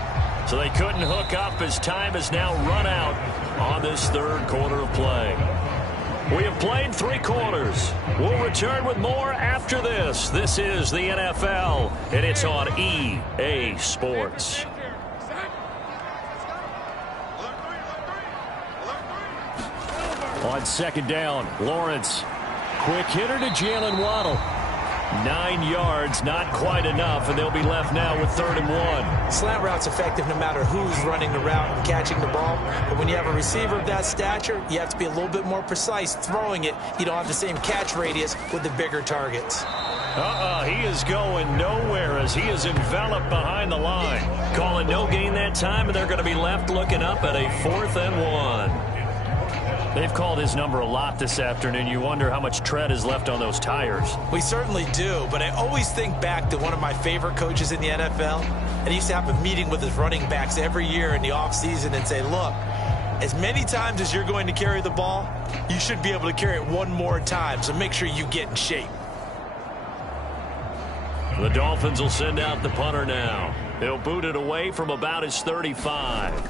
So they couldn't hook up as time has now run out on this 3rd quarter of play. We have played 3 quarters. We'll return with more after this. This is the NFL, and it's on EA Sports. On 2nd down, Lawrence. Quick hitter to Jalen Waddle. 9 yards, not quite enough, and they'll be left now with 3rd and 1. Slant route's effective no matter who's running the route and catching the ball. But when you have a receiver of that stature, you have to be a little bit more precise throwing it. You don't have the same catch radius with the bigger targets. He is going nowhere as he is enveloped behind the line. Calling no gain that time, and they're going to be left looking up at a 4th and 1. They've called his number a lot this afternoon. You wonder how much tread is left on those tires. We certainly do, but I always think back to one of my favorite coaches in the NFL. And he used to have a meeting with his running backs every year in the offseason and say, look, as many times as you're going to carry the ball, you should be able to carry it 1 more time, so make sure you get in shape. The Dolphins will send out the punter now. He'll boot it away from about his 35.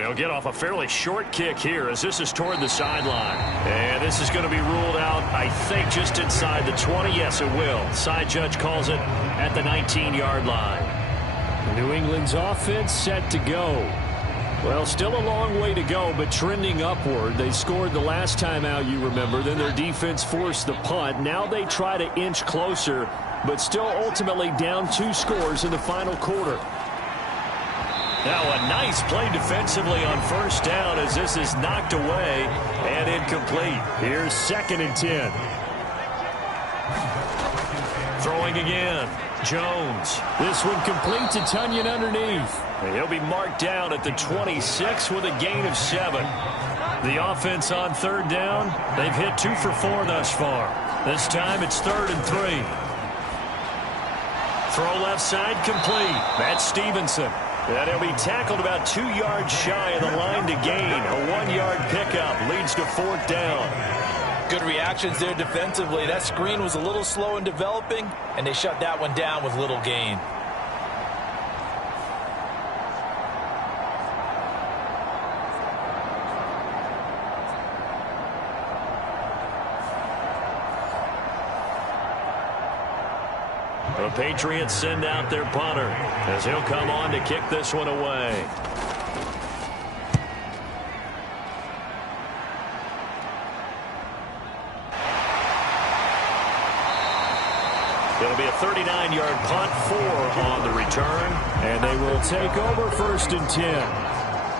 He'll get off a fairly short kick here as this is toward the sideline. And this is going to be ruled out, I think, just inside the 20. Yes, it will. Side judge calls it at the 19-yard line. New England's offense set to go. Well, still a long way to go, but trending upward. They scored the last time out, you remember. Then their defense forced the punt. Now they try to inch closer, but still ultimately down 2 scores in the final quarter. Now a nice play defensively on 1st down as this is knocked away and incomplete. Here's 2nd and 10. Throwing again. Jones. This one complete to Tunyon underneath. He'll be marked down at the 26 with a gain of 7. The offense on 3rd down, they've hit 2 for 4 thus far. This time it's 3rd and 3. Throw left side complete. That's Stevenson. And he'll be tackled about 2 yards shy of the line to gain. A 1-yard pickup leads to 4th down. Good reactions there defensively. That screen was a little slow in developing, and they shut that one down with little gain. The Patriots send out their punter as he'll come on to kick this one away. It'll be a 39-yard punt, 4 on the return. And they will take over 1st and 10.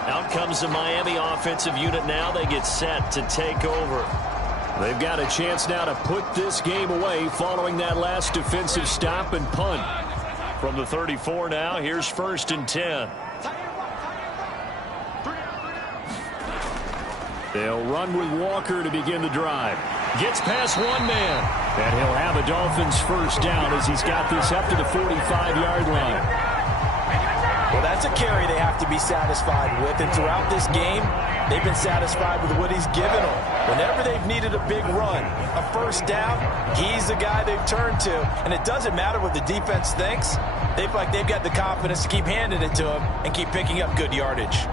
Out comes the Miami offensive unit now. They get set to take over. They've got a chance now to put this game away following that last defensive stop and punt. From the 34 now, here's 1st and 10. They'll run with Walker to begin the drive. Gets past one man. And he'll have a Dolphins first down as he's got this up to the 45-yard line. Well, that's a carry they have to be satisfied with. And throughout this game, they've been satisfied with what he's given them. Whenever they've needed a big run, a first down, he's the guy they've turned to. And it doesn't matter what the defense thinks. They feel like they've got the confidence to keep handing it to him and keep picking up good yardage.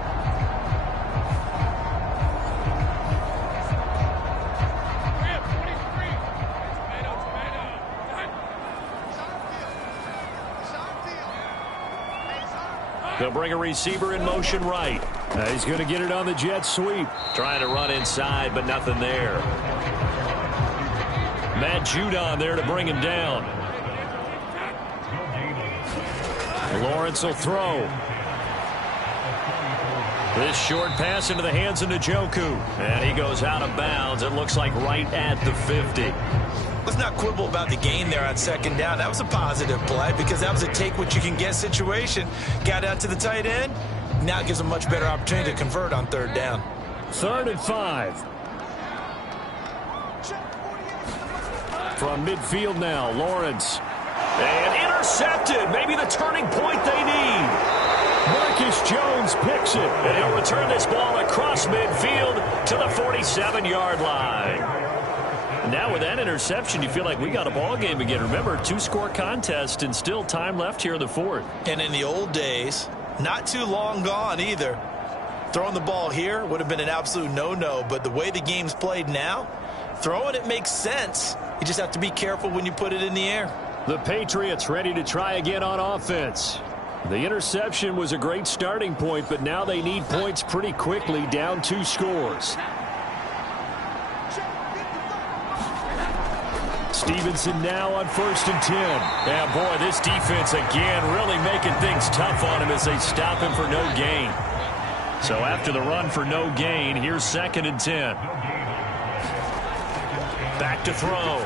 They'll bring a receiver in motion right. He's going to get it on the jet sweep. Trying to run inside, but nothing there. Matt Judon there to bring him down. Lawrence will throw. This short pass into the hands of Njoku. And he goes out of bounds. It looks like right at the 50. Let's not quibble about the gain there on 2nd down. That was a positive play because that was a take-what-you-can-get situation. Got out to the tight end. Now it gives a much better opportunity to convert on 3rd down. 3rd and 5. From midfield now, Lawrence. And intercepted. Maybe the turning point they need. Marcus Jones picks it. And he'll return this ball across midfield to the 47-yard line. Now with that interception, you feel like we got a ball game again. Remember, 2-score contest and still time left here in the 4th. And in the old days, not too long gone either, throwing the ball here would have been an absolute no-no. But the way the game's played now, throwing it makes sense. You just have to be careful when you put it in the air. The Patriots ready to try again on offense. The interception was a great starting point, but now they need points pretty quickly, down 2 scores. Stevenson now on 1st and 10. Yeah, boy, this defense again really making things tough on him as they stop him for no gain. So after the run for no gain, here's 2nd and 10. Back to throw.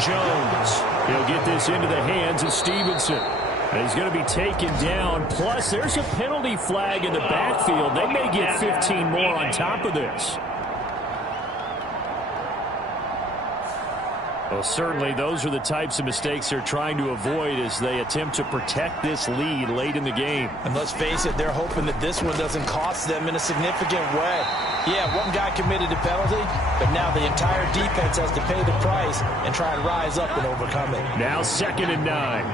Jones. He'll get this into the hands of Stevenson. And he's going to be taken down. Plus, there's a penalty flag in the backfield. They may get 15 more on top of this. Well, certainly those are the types of mistakes they're trying to avoid as they attempt to protect this lead late in the game. And let's face it, they're hoping that this one doesn't cost them in a significant way. Yeah, one guy committed a penalty, but now the entire defense has to pay the price and try and rise up and overcome it. Now 2nd and 9.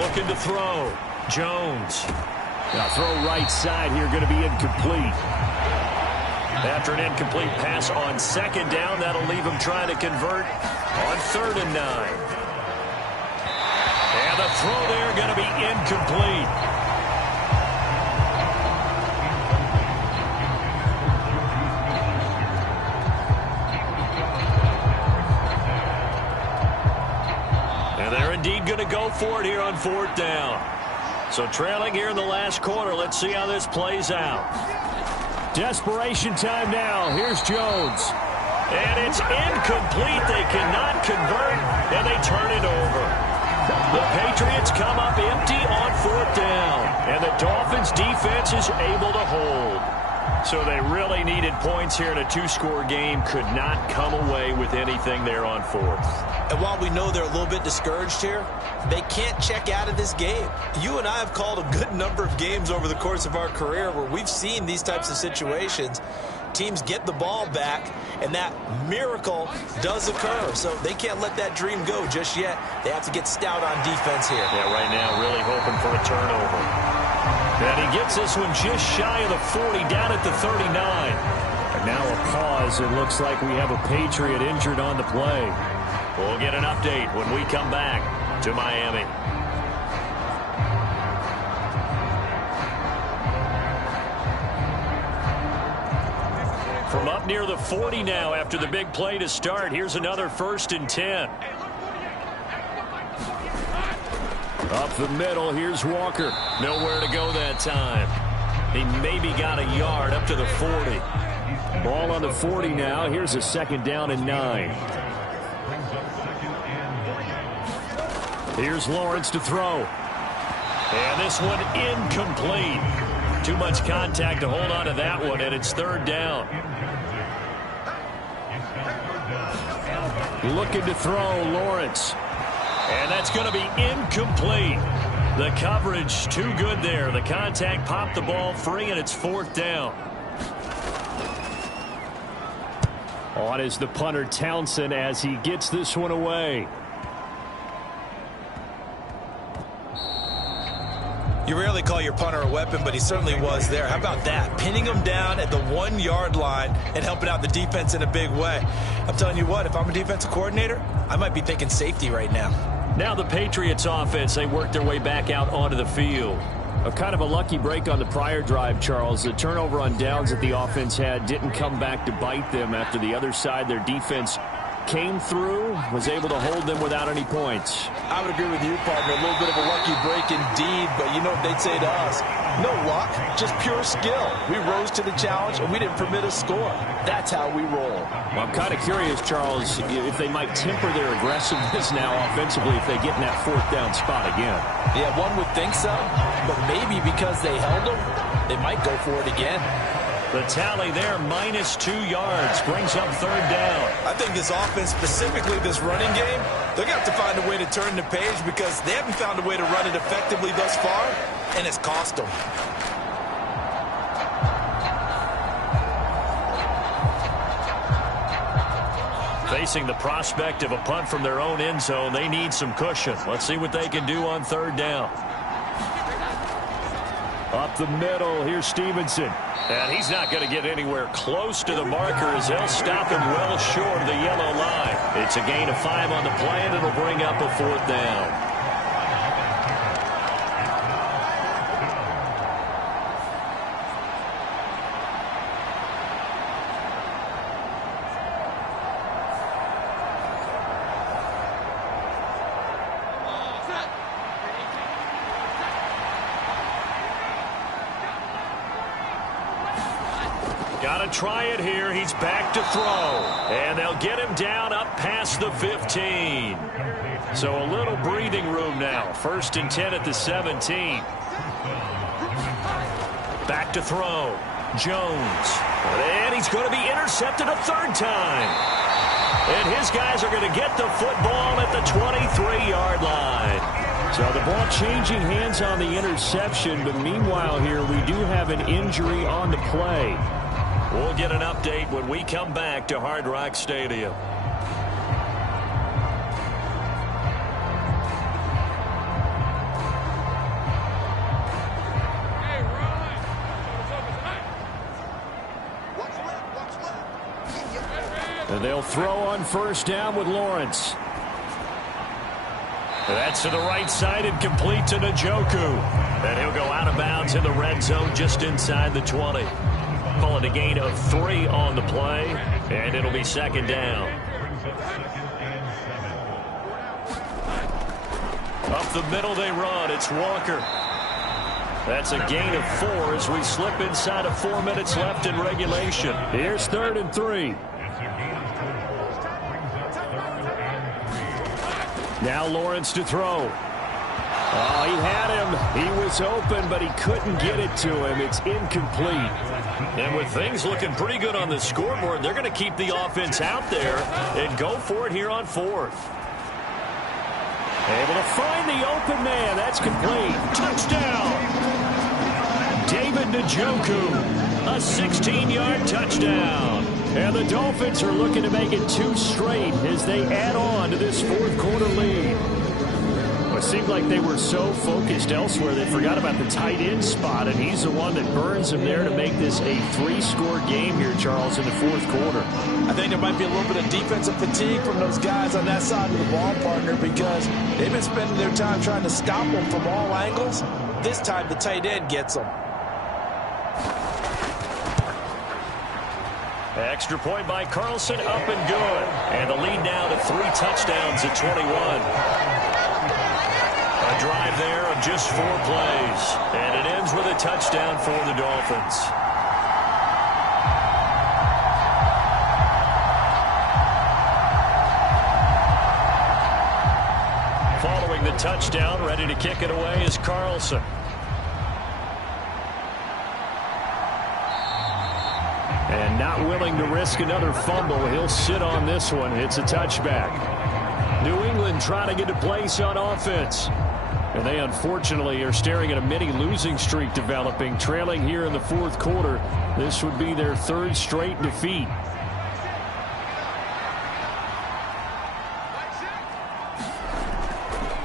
Looking to throw. Jones. Now throw right side here, going to be incomplete. After an incomplete pass on 2nd down, that'll leave him trying to convert on 3rd and 9. And the throw there going to be incomplete. And they're indeed going to go for it here on 4th down. So trailing here in the last quarter. Let's see how this plays out. Desperation time now. Here's Jones. And it's incomplete. They cannot convert, and they turn it over. The Patriots come up empty on 4th down, and the Dolphins' defense is able to hold. So they really needed points here in a 2-score game. Could not come away with anything there on 4th. And while we know they're a little bit discouraged here, they can't check out of this game. You and I have called a good number of games over the course of our career where we've seen these types of situations. Teams get the ball back, and that miracle does occur. So they can't let that dream go just yet. They have to get stout on defense here. Yeah, right now really hoping for a turnover. And he gets this one just shy of the 40, down at the 39. And now a pause. It looks like we have a Patriot injured on the play. We'll get an update when we come back to Miami. From up near the 40 now after the big play to start, here's another 1st and 10. Up the middle, here's Walker. Nowhere to go that time. He maybe got a yard up to the 40. Ball on the 40 now. Here's a 2nd down and 9. Here's Lawrence to throw. And this one incomplete. Too much contact to hold on to that one, and it's 3rd down. Looking to throw, Lawrence. And that's going to be incomplete. The coverage too good there. The contact popped the ball free, and it's 4th down. On is the punter, Townsend, as he gets this one away. You rarely call your punter a weapon, but he certainly was there. How about that? Pinning him down at the 1-yard line and helping out the defense in a big way. I'm telling you what, if I'm a defensive coordinator, I might be thinking safety right now. Now the Patriots offense, they work their way back out onto the field. A kind of a lucky break on the prior drive, Charles. The turnover on downs that the offense had didn't come back to bite them after the other side. Their defense came through, was able to hold them without any points. I would agree with you, partner. A little bit of a lucky break indeed, but you know what they'd say to us? No luck, just pure skill. We rose to the challenge, and we didn't permit a score. That's how we roll. Well, I'm kind of curious, Charles, if they might temper their aggressiveness now offensively if they get in that 4th down spot again. Yeah, one would think so, but maybe because they held them, they might go for it again. The tally there, -2 yards, brings up 3rd down. I think this offense, specifically this running game, they're going to have to find a way to turn the page because they haven't found a way to run it effectively thus far, and it's cost them. Facing the prospect of a punt from their own end zone, they need some cushion. Let's see what they can do on 3rd down. Up the middle, here's Stevenson. And he's not going to get anywhere close to the marker as they'll stop him well short of the yellow line. It's a gain of 5 on the play, and it'll bring up a 4th down. Got to try it here. He's back to throw. And they'll get him down up past the 15. So a little breathing room now. 1st and 10 at the 17. Back to throw. Jones. And he's going to be intercepted a 3rd time. And his guys are going to get the football at the 23-yard line. So the ball changing hands on the interception, but meanwhile here we do have an injury on the play. We'll get an update when we come back to Hard Rock Stadium. And they'll throw on 1st down with Lawrence. That's to the right side and complete to Njoku. And he'll go out of bounds in the red zone just inside the 20. Call it a gain of 3 on the play, and it'll be 2nd down. Up the middle they run. It's Walker. That's a gain of 4 as we slip inside of 4 minutes left in regulation. Here's 3rd and 3. Now Lawrence to throw. Oh, he had him. He was open, but he couldn't get it to him. It's incomplete. And with things looking pretty good on the scoreboard, they're going to keep the offense out there and go for it here on 4th. Able to find the open man. That's complete. Touchdown! David Njoku, a 16-yard touchdown. And the Dolphins are looking to make it 2 straight as they add on to this 4th quarter lead. Well, it seemed like they were so focused elsewhere they forgot about the tight end spot, and he's the one that burns him there to make this a 3-score game here, Charles, in the 4th quarter. I think there might be a little bit of defensive fatigue from those guys on that side of the ball, partner, because they've been spending their time trying to stop them from all angles. This time the tight end gets them. Extra point by Carlson, up and good. And the lead now to 3 touchdowns at 21. A drive there of just 4 plays. And it ends with a touchdown for the Dolphins. touchdown. Ready to kick it away is Carlson. And not willing to risk another fumble. He'll sit on this one. It's a touchback. New England trying to get a place on offense. And they unfortunately are staring at a mini losing streak developing, trailing here in the fourth quarter. This would be their third straight defeat.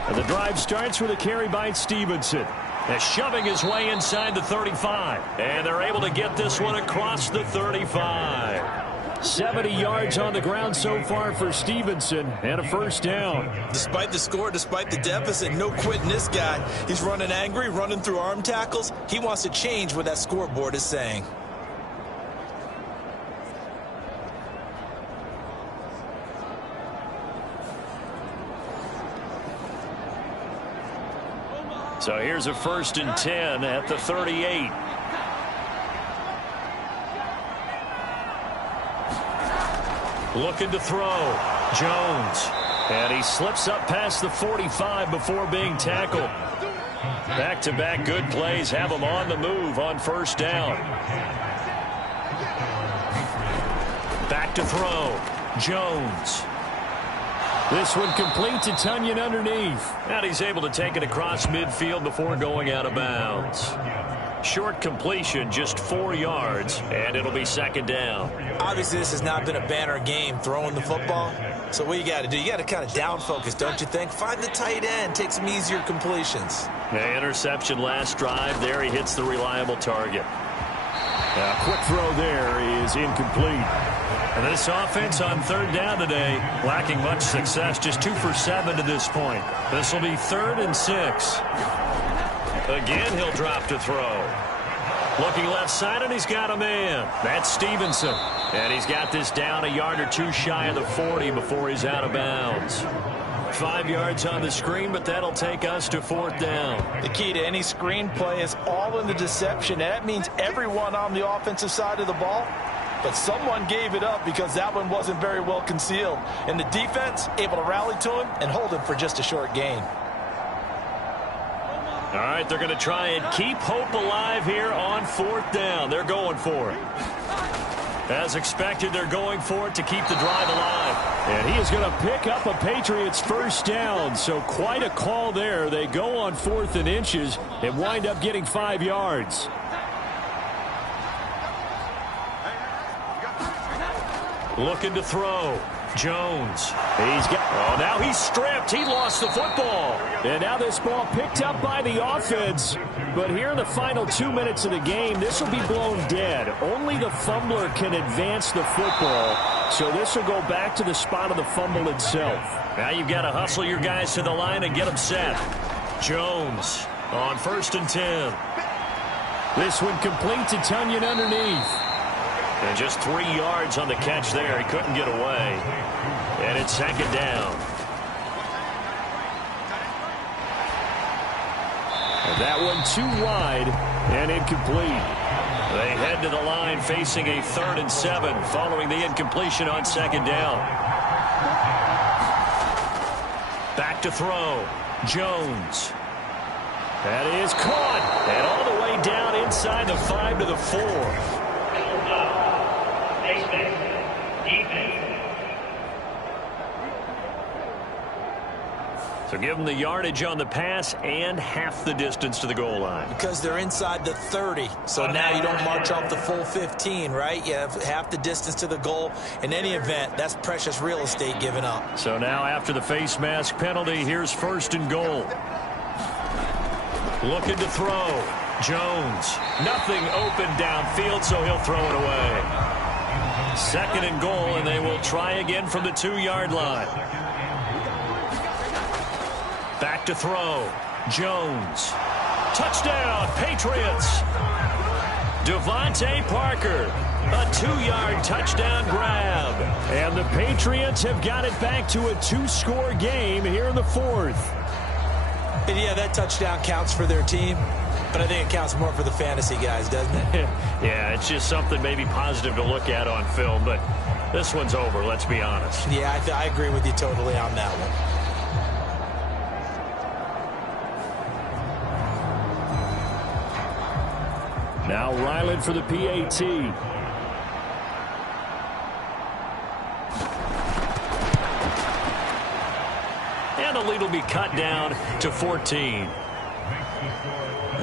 And the drive starts with a carry by Stevenson. And shoving his way inside the 35. And they're able to get this one across the 35. 70 yards on the ground so far for Stevenson, and a first down. Despite the score, despite the deficit, no quitting this guy. He's running angry, running through arm tackles. He wants to change what that scoreboard is saying. So here's a 1st and 10 at the 38. Looking to throw. Jones. And he slips up past the 45 before being tackled. Back-to-back good plays have him on the move on first down. Back to throw. Jones. This one complete to Tunyon underneath. And he's able to take it across midfield before going out of bounds. Short completion, just 4 yards, and it'll be second down. Obviously, this has not been a banner game throwing the football. So what you got to do, you got to kind of down focus, don't you think? Find the tight end, take some easier completions. The interception last drive. There he hits the reliable target. A quick throw there is incomplete. And this offense on third down today, lacking much success, just 2 for 7 to this point. This will be 3rd and 6. Again, he'll drop to throw. Looking left side, and he's got a man. That's Stevenson. And he's got this down a yard or two shy of the 40 before he's out of bounds. 5 yards on the screen, but that'll take us to 4th down. The key to any screen play is all in the deception. That means everyone on the offensive side of the ball. But someone gave it up because that one wasn't very well concealed. And the defense able to rally to him and hold him for just a short gain. All right, they're going to try and keep hope alive here on 4th down. They're going for it. As expected, they're going for it to keep the drive alive. And he is going to pick up a Patriots first down. So quite a call there. They go on 4th and inches and wind up getting 5 yards. Looking to throw. Jones. Now he's stripped. He lost the football. And now this ball picked up by the offense. But here in the final 2 minutes of the game, this will be blown dead. Only the fumbler can advance the football. So this will go back to the spot of the fumble itself. Now you've got to hustle your guys to the line and get them set. Jones on 1st and 10. This one complete to Tunyon underneath. And just 3 yards on the catch there. He couldn't get away. And it's second down. And that one too wide and incomplete. They head to the line facing a 3rd and 7 following the incompletion on second down. Back to throw. Jones. That is caught. And all the way down inside the 5 to the 4. So give them the yardage on the pass and half the distance to the goal line. Because they're inside the 30. So now you don't march off the full 15, right? You have half the distance to the goal. In any event, that's precious real estate given up. So now after the face mask penalty, here's 1st and goal. Looking to throw. Jones. Nothing open downfield, so he'll throw it away. 2nd and goal, and they will try again from the 2-yard line. Back to throw. Jones. Touchdown, Patriots. Devontae Parker. A 2-yard touchdown grab. And the Patriots have got it back to a 2-score game here in the 4th. And yeah, that touchdown counts for their team. But I think it counts more for the fantasy guys, doesn't it? Yeah, it's just something maybe positive to look at on film. But this one's over, let's be honest. Yeah, I agree with you totally on that one. Now Ryland for the PAT. And the lead will be cut down to 14.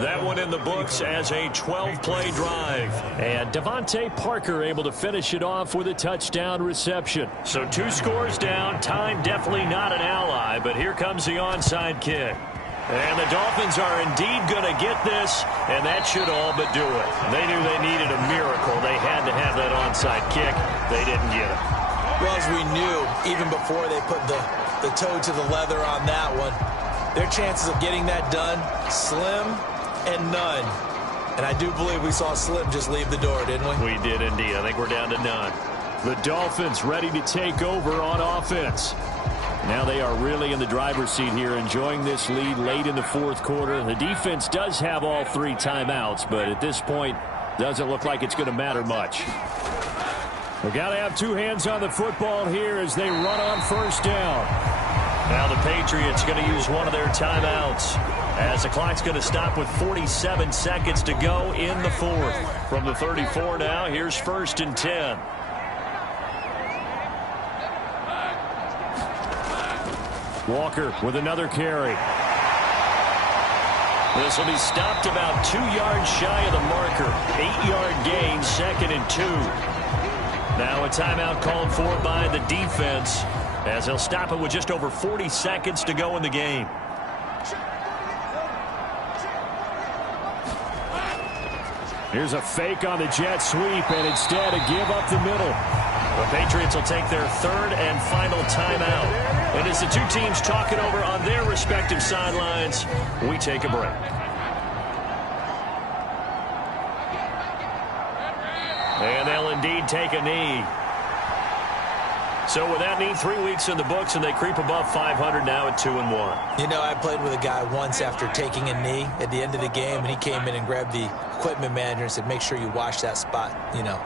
That one in the books as a 12-play drive. And Devontae Parker able to finish it off with a touchdown reception. So 2 scores down. Time definitely not an ally, but here comes the onside kick. And the Dolphins are indeed going to get this, and that should all but do it. They knew they needed a miracle. They had to have that onside kick. They didn't get it. Well, as we knew, even before they put the toe to the leather on that one, their chances of getting that done, slim and none. And I do believe we saw Slim just leave the door, didn't we? We did indeed. I think we're down to none. The Dolphins ready to take over on offense. Now they are really in the driver's seat here, enjoying this lead late in the fourth quarter. The defense does have all 3 timeouts, but at this point, doesn't look like it's going to matter much. We got to have 2 hands on the football here as they run on first down. Now the Patriots going to use one of their timeouts as the clock's going to stop with 47 seconds to go in the fourth. From the 34 now, here's 1st and 10. Walker with another carry. This will be stopped about 2 yards shy of the marker. 8-yard gain, 2nd and 2. Now a timeout called for by the defense as they'll stop it with just over 40 seconds to go in the game. Here's a fake on the jet sweep, and instead a give up the middle. The Patriots will take their 3rd and final timeout. And as the 2 teams talk it over on their respective sidelines, we take a break. And they'll indeed take a knee. So with that knee, 3 weeks in the books, and they creep above 500 now at 2-1. You know, I played with a guy once after taking a knee at the end of the game, and he came in and grabbed the equipment manager and said, make sure you watch that spot,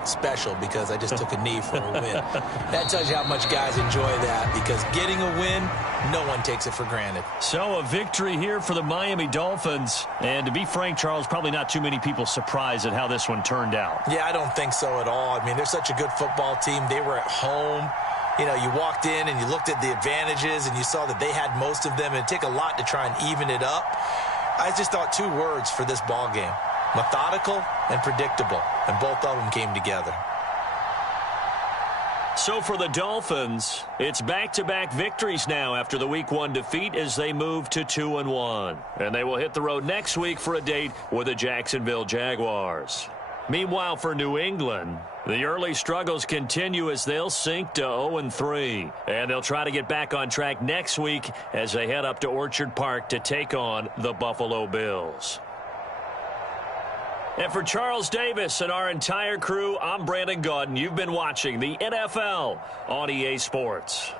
special, because I just took a knee for a win. That tells you how much guys enjoy that, because getting a win, no one takes it for granted. So a victory here for the Miami Dolphins. And to be frank, Charles, probably not too many people surprised at how this one turned out. Yeah, I don't think so at all. I mean, they're such a good football team. They were at home. You walked in and you looked at the advantages and you saw that they had most of them. It'd take a lot to try and even it up. I just thought 2 words for this ball game: methodical and predictable. And both of them came together. So for the Dolphins, it's back-to-back victories now after the Week 1 defeat as they move to 2-1. And they will hit the road next week for a date with the Jacksonville Jaguars. Meanwhile, for New England, the early struggles continue as they'll sink to 0-3. And they'll try to get back on track next week as they head up to Orchard Park to take on the Buffalo Bills. And for Charles Davis and our entire crew, I'm Brandon Gaudin. You've been watching the NFL on EA Sports.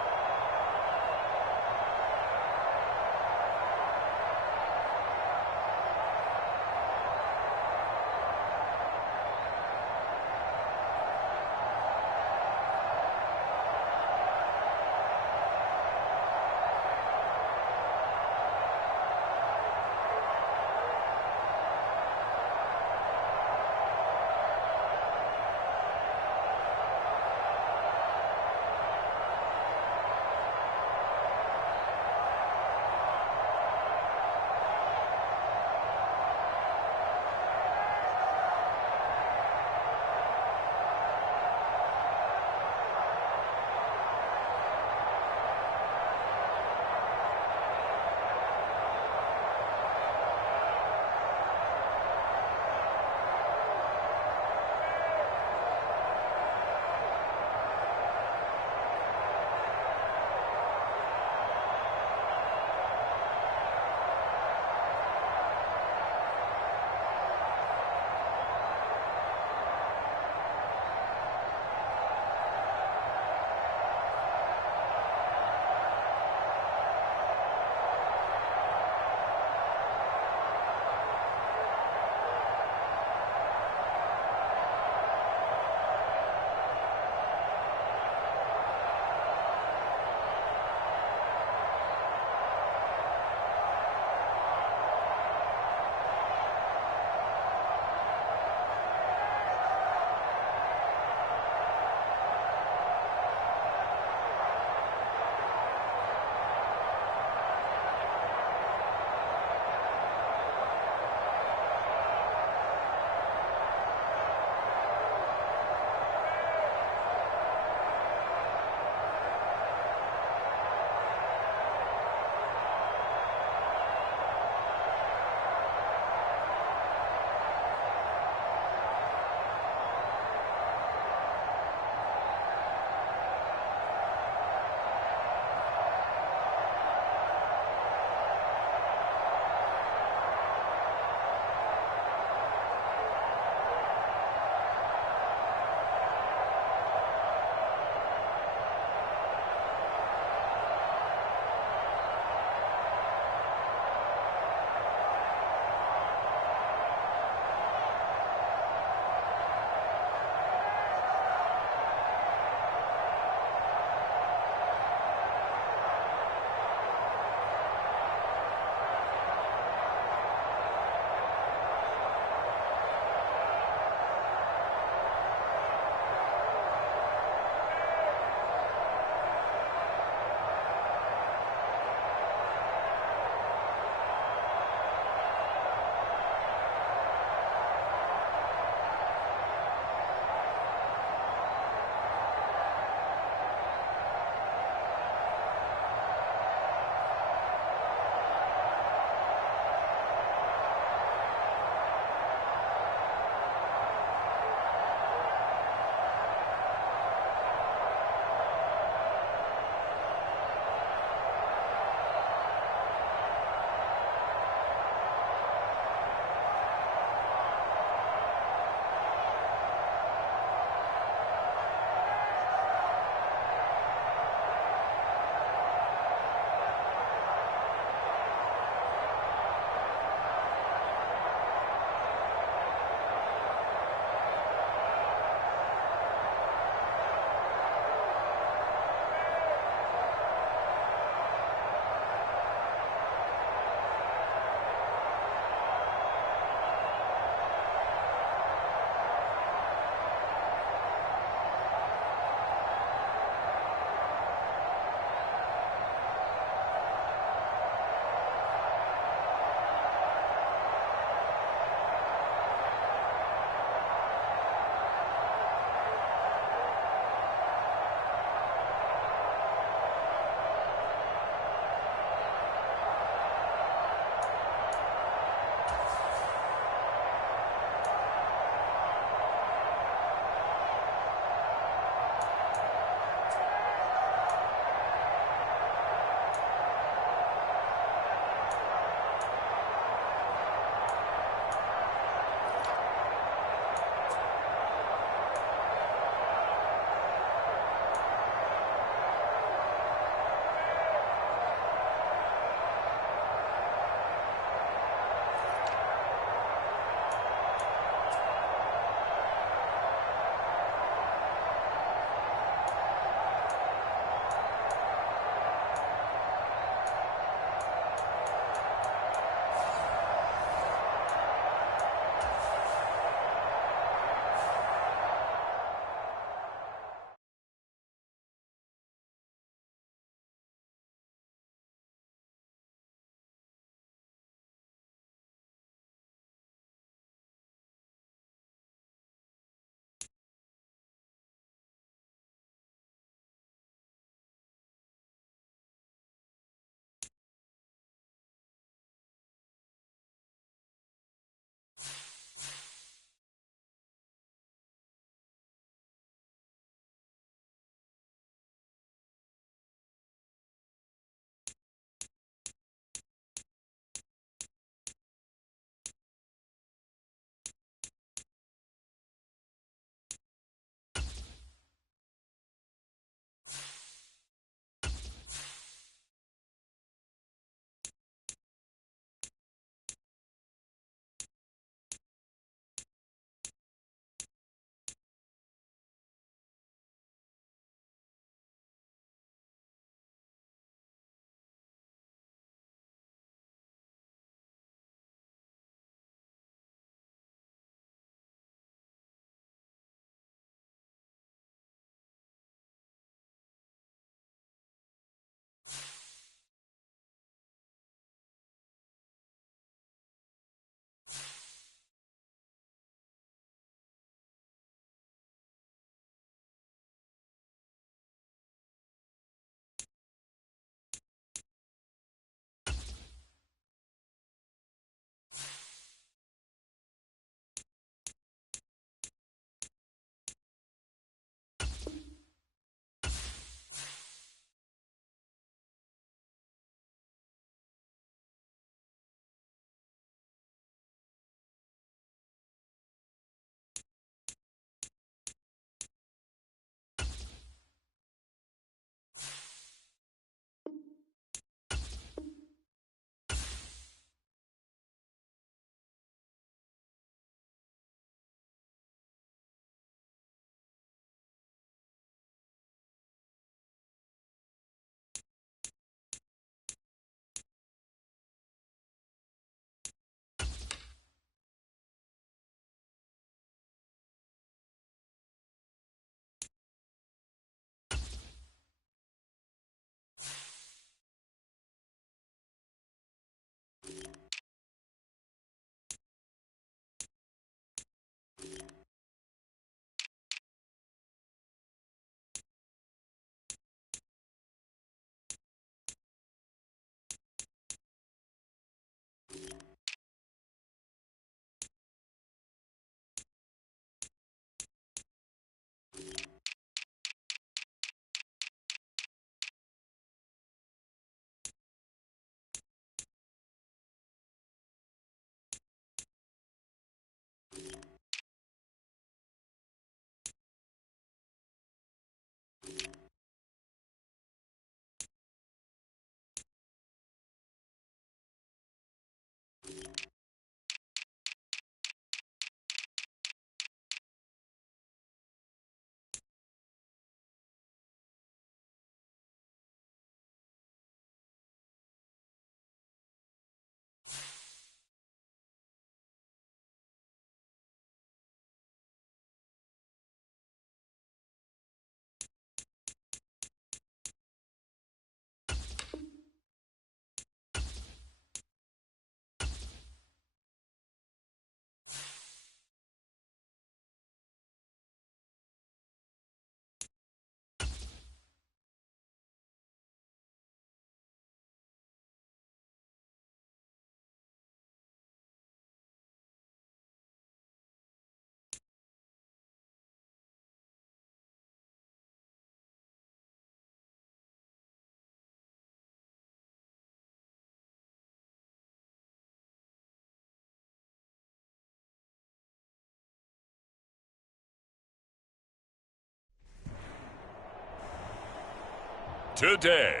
today.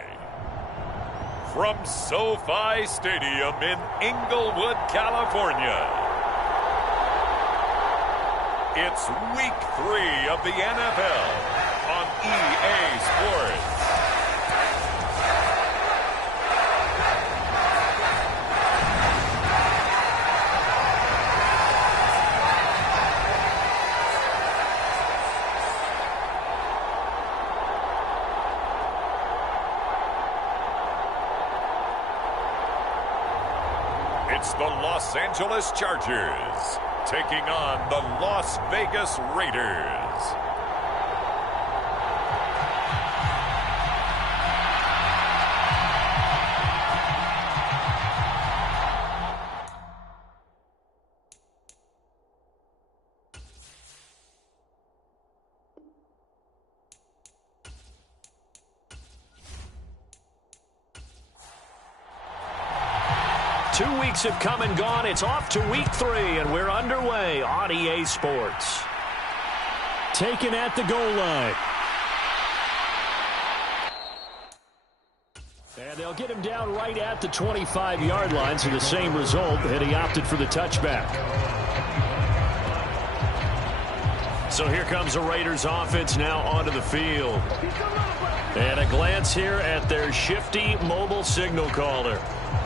From SoFi Stadium in Inglewood, California, it's Week 3 of the NFL on EA Sports. It's the Los Angeles Chargers taking on the Las Vegas Raiders. Two weeks have come and gone. It's off to Week 3, and we're underway on EA Sports. Taken at the goal line. And they'll get him down right at the 25-yard line, so the same result, and he opted for the touchback. So here comes the Raiders offense now onto the field. And a glance here at their shifty mobile signal caller.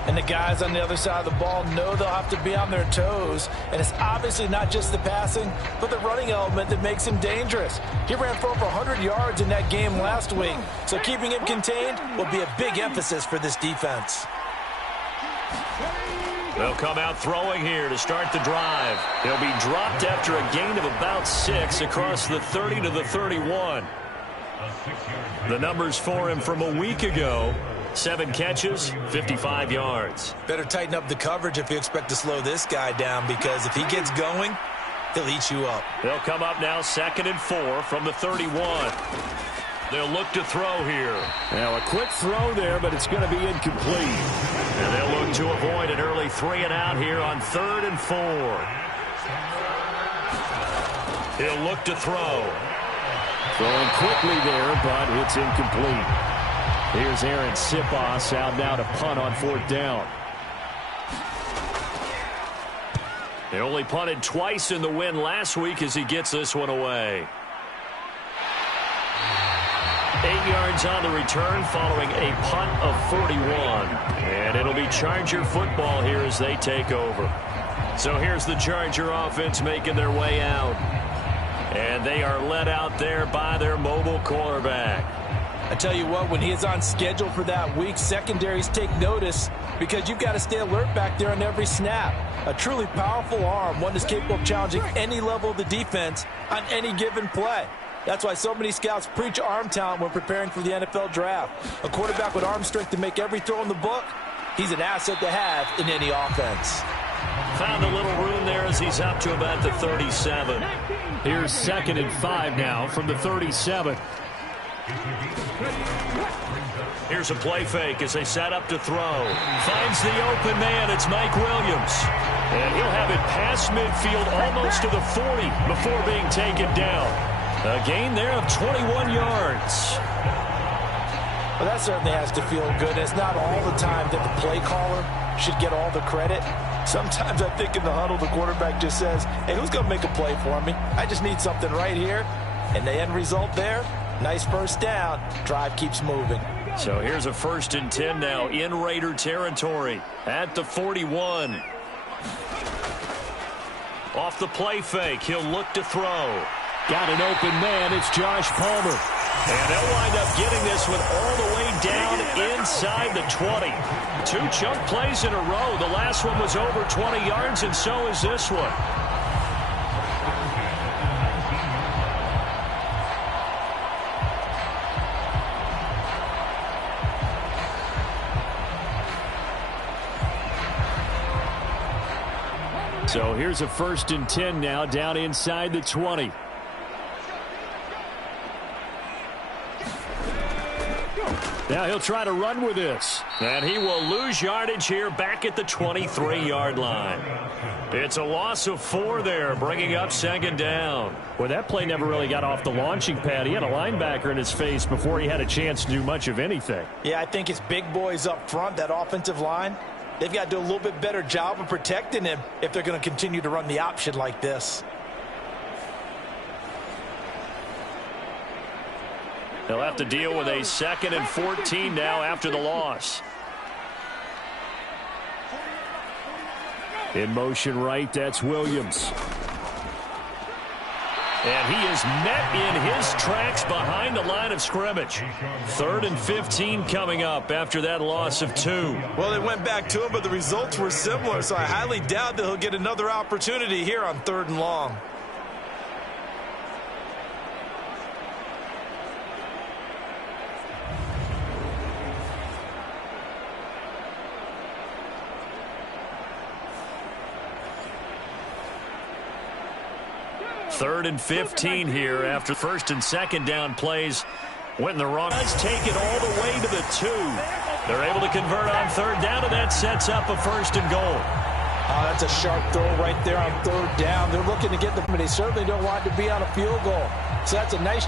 And the guys on the other side of the ball know they'll have to be on their toes. And it's obviously not just the passing, but the running element that makes him dangerous. He ran for over 100 yards in that game last week. So keeping him contained will be a big emphasis for this defense. They'll come out throwing here to start the drive. He'll be dropped after a gain of about 6 across the 30 to the 31. The numbers for him from a week ago: 7 catches, 55 yards. Better tighten up the coverage if you expect to slow this guy down, because if he gets going, he'll eat you up. They'll come up now 2nd and 4 from the 31. They'll look to throw here. Now a quick throw there, but it's going to be incomplete. And they'll look to avoid an early 3 and out here on 3rd and 4. He'll look to throw. Throwing quickly there, but it's incomplete. Here's Aaron Sipos out now to punt on 4th down. They only punted twice in the win last week as he gets this one away. 8 yards on the return following a punt of 41. And it'll be Charger football here as they take over. So here's the Charger offense making their way out. And they are led out there by their mobile quarterback. I tell you what, when he is on schedule for that week, secondaries take notice because you've got to stay alert back there on every snap. A truly powerful arm, one that's capable of challenging any level of the defense on any given play. That's why so many scouts preach arm talent when preparing for the NFL draft. A quarterback with arm strength to make every throw in the book, he's an asset to have in any offense. Found a little room there as he's up to about the 37. Here's 2nd and 5 now from the 37. Here's a play fake as they set up to throw. Finds the open man. It's Mike Williams. And he'll have it past midfield almost to the 40 before being taken down. A gain there of 21 yards. Well, that certainly has to feel good. It's not all the time that the play caller should get all the credit. Sometimes I think in the huddle, the quarterback just says, hey, who's going to make a play for me? I just need something right here. And the end result there, nice first down. Drive keeps moving. So here's a 1st and 10 now in Raider territory at the 41. Off the play fake, he'll look to throw. Got an open man. It's Josh Palmer. And they'll wind up getting this one all the way down inside the 20. 2 chunk plays in a row. The last one was over 20 yards, and so is this one. So here's a 1st and 10 now down inside the 20. Now he'll try to run with this. And he will lose yardage here back at the 23-yard line. It's a loss of 4 there, bringing up second down. Well, that play never really got off the launching pad. He had a linebacker in his face before he had a chance to do much of anything. Yeah, I think his big boys up front, that offensive line, they've got to do a little bit better job of protecting him if they're going to continue to run the option like this. They'll have to deal with a 2nd and 14 now after the loss. In motion right, that's Williams. And he is met in his tracks behind the line of scrimmage. 3rd and 15 coming up after that loss of 2. Well, they went back to him, but the results were similar, so I highly doubt that he'll get another opportunity here on 3rd and long. Third and 15 here after 1st and 2nd down plays went in the wrong. Let's take it all the way to the 2. They're able to convert on 3rd down, and that sets up a 1st and goal. That's a sharp throw right there on 3rd down. They're looking to get them, but they certainly don't want to be on a field goal. So that's a nice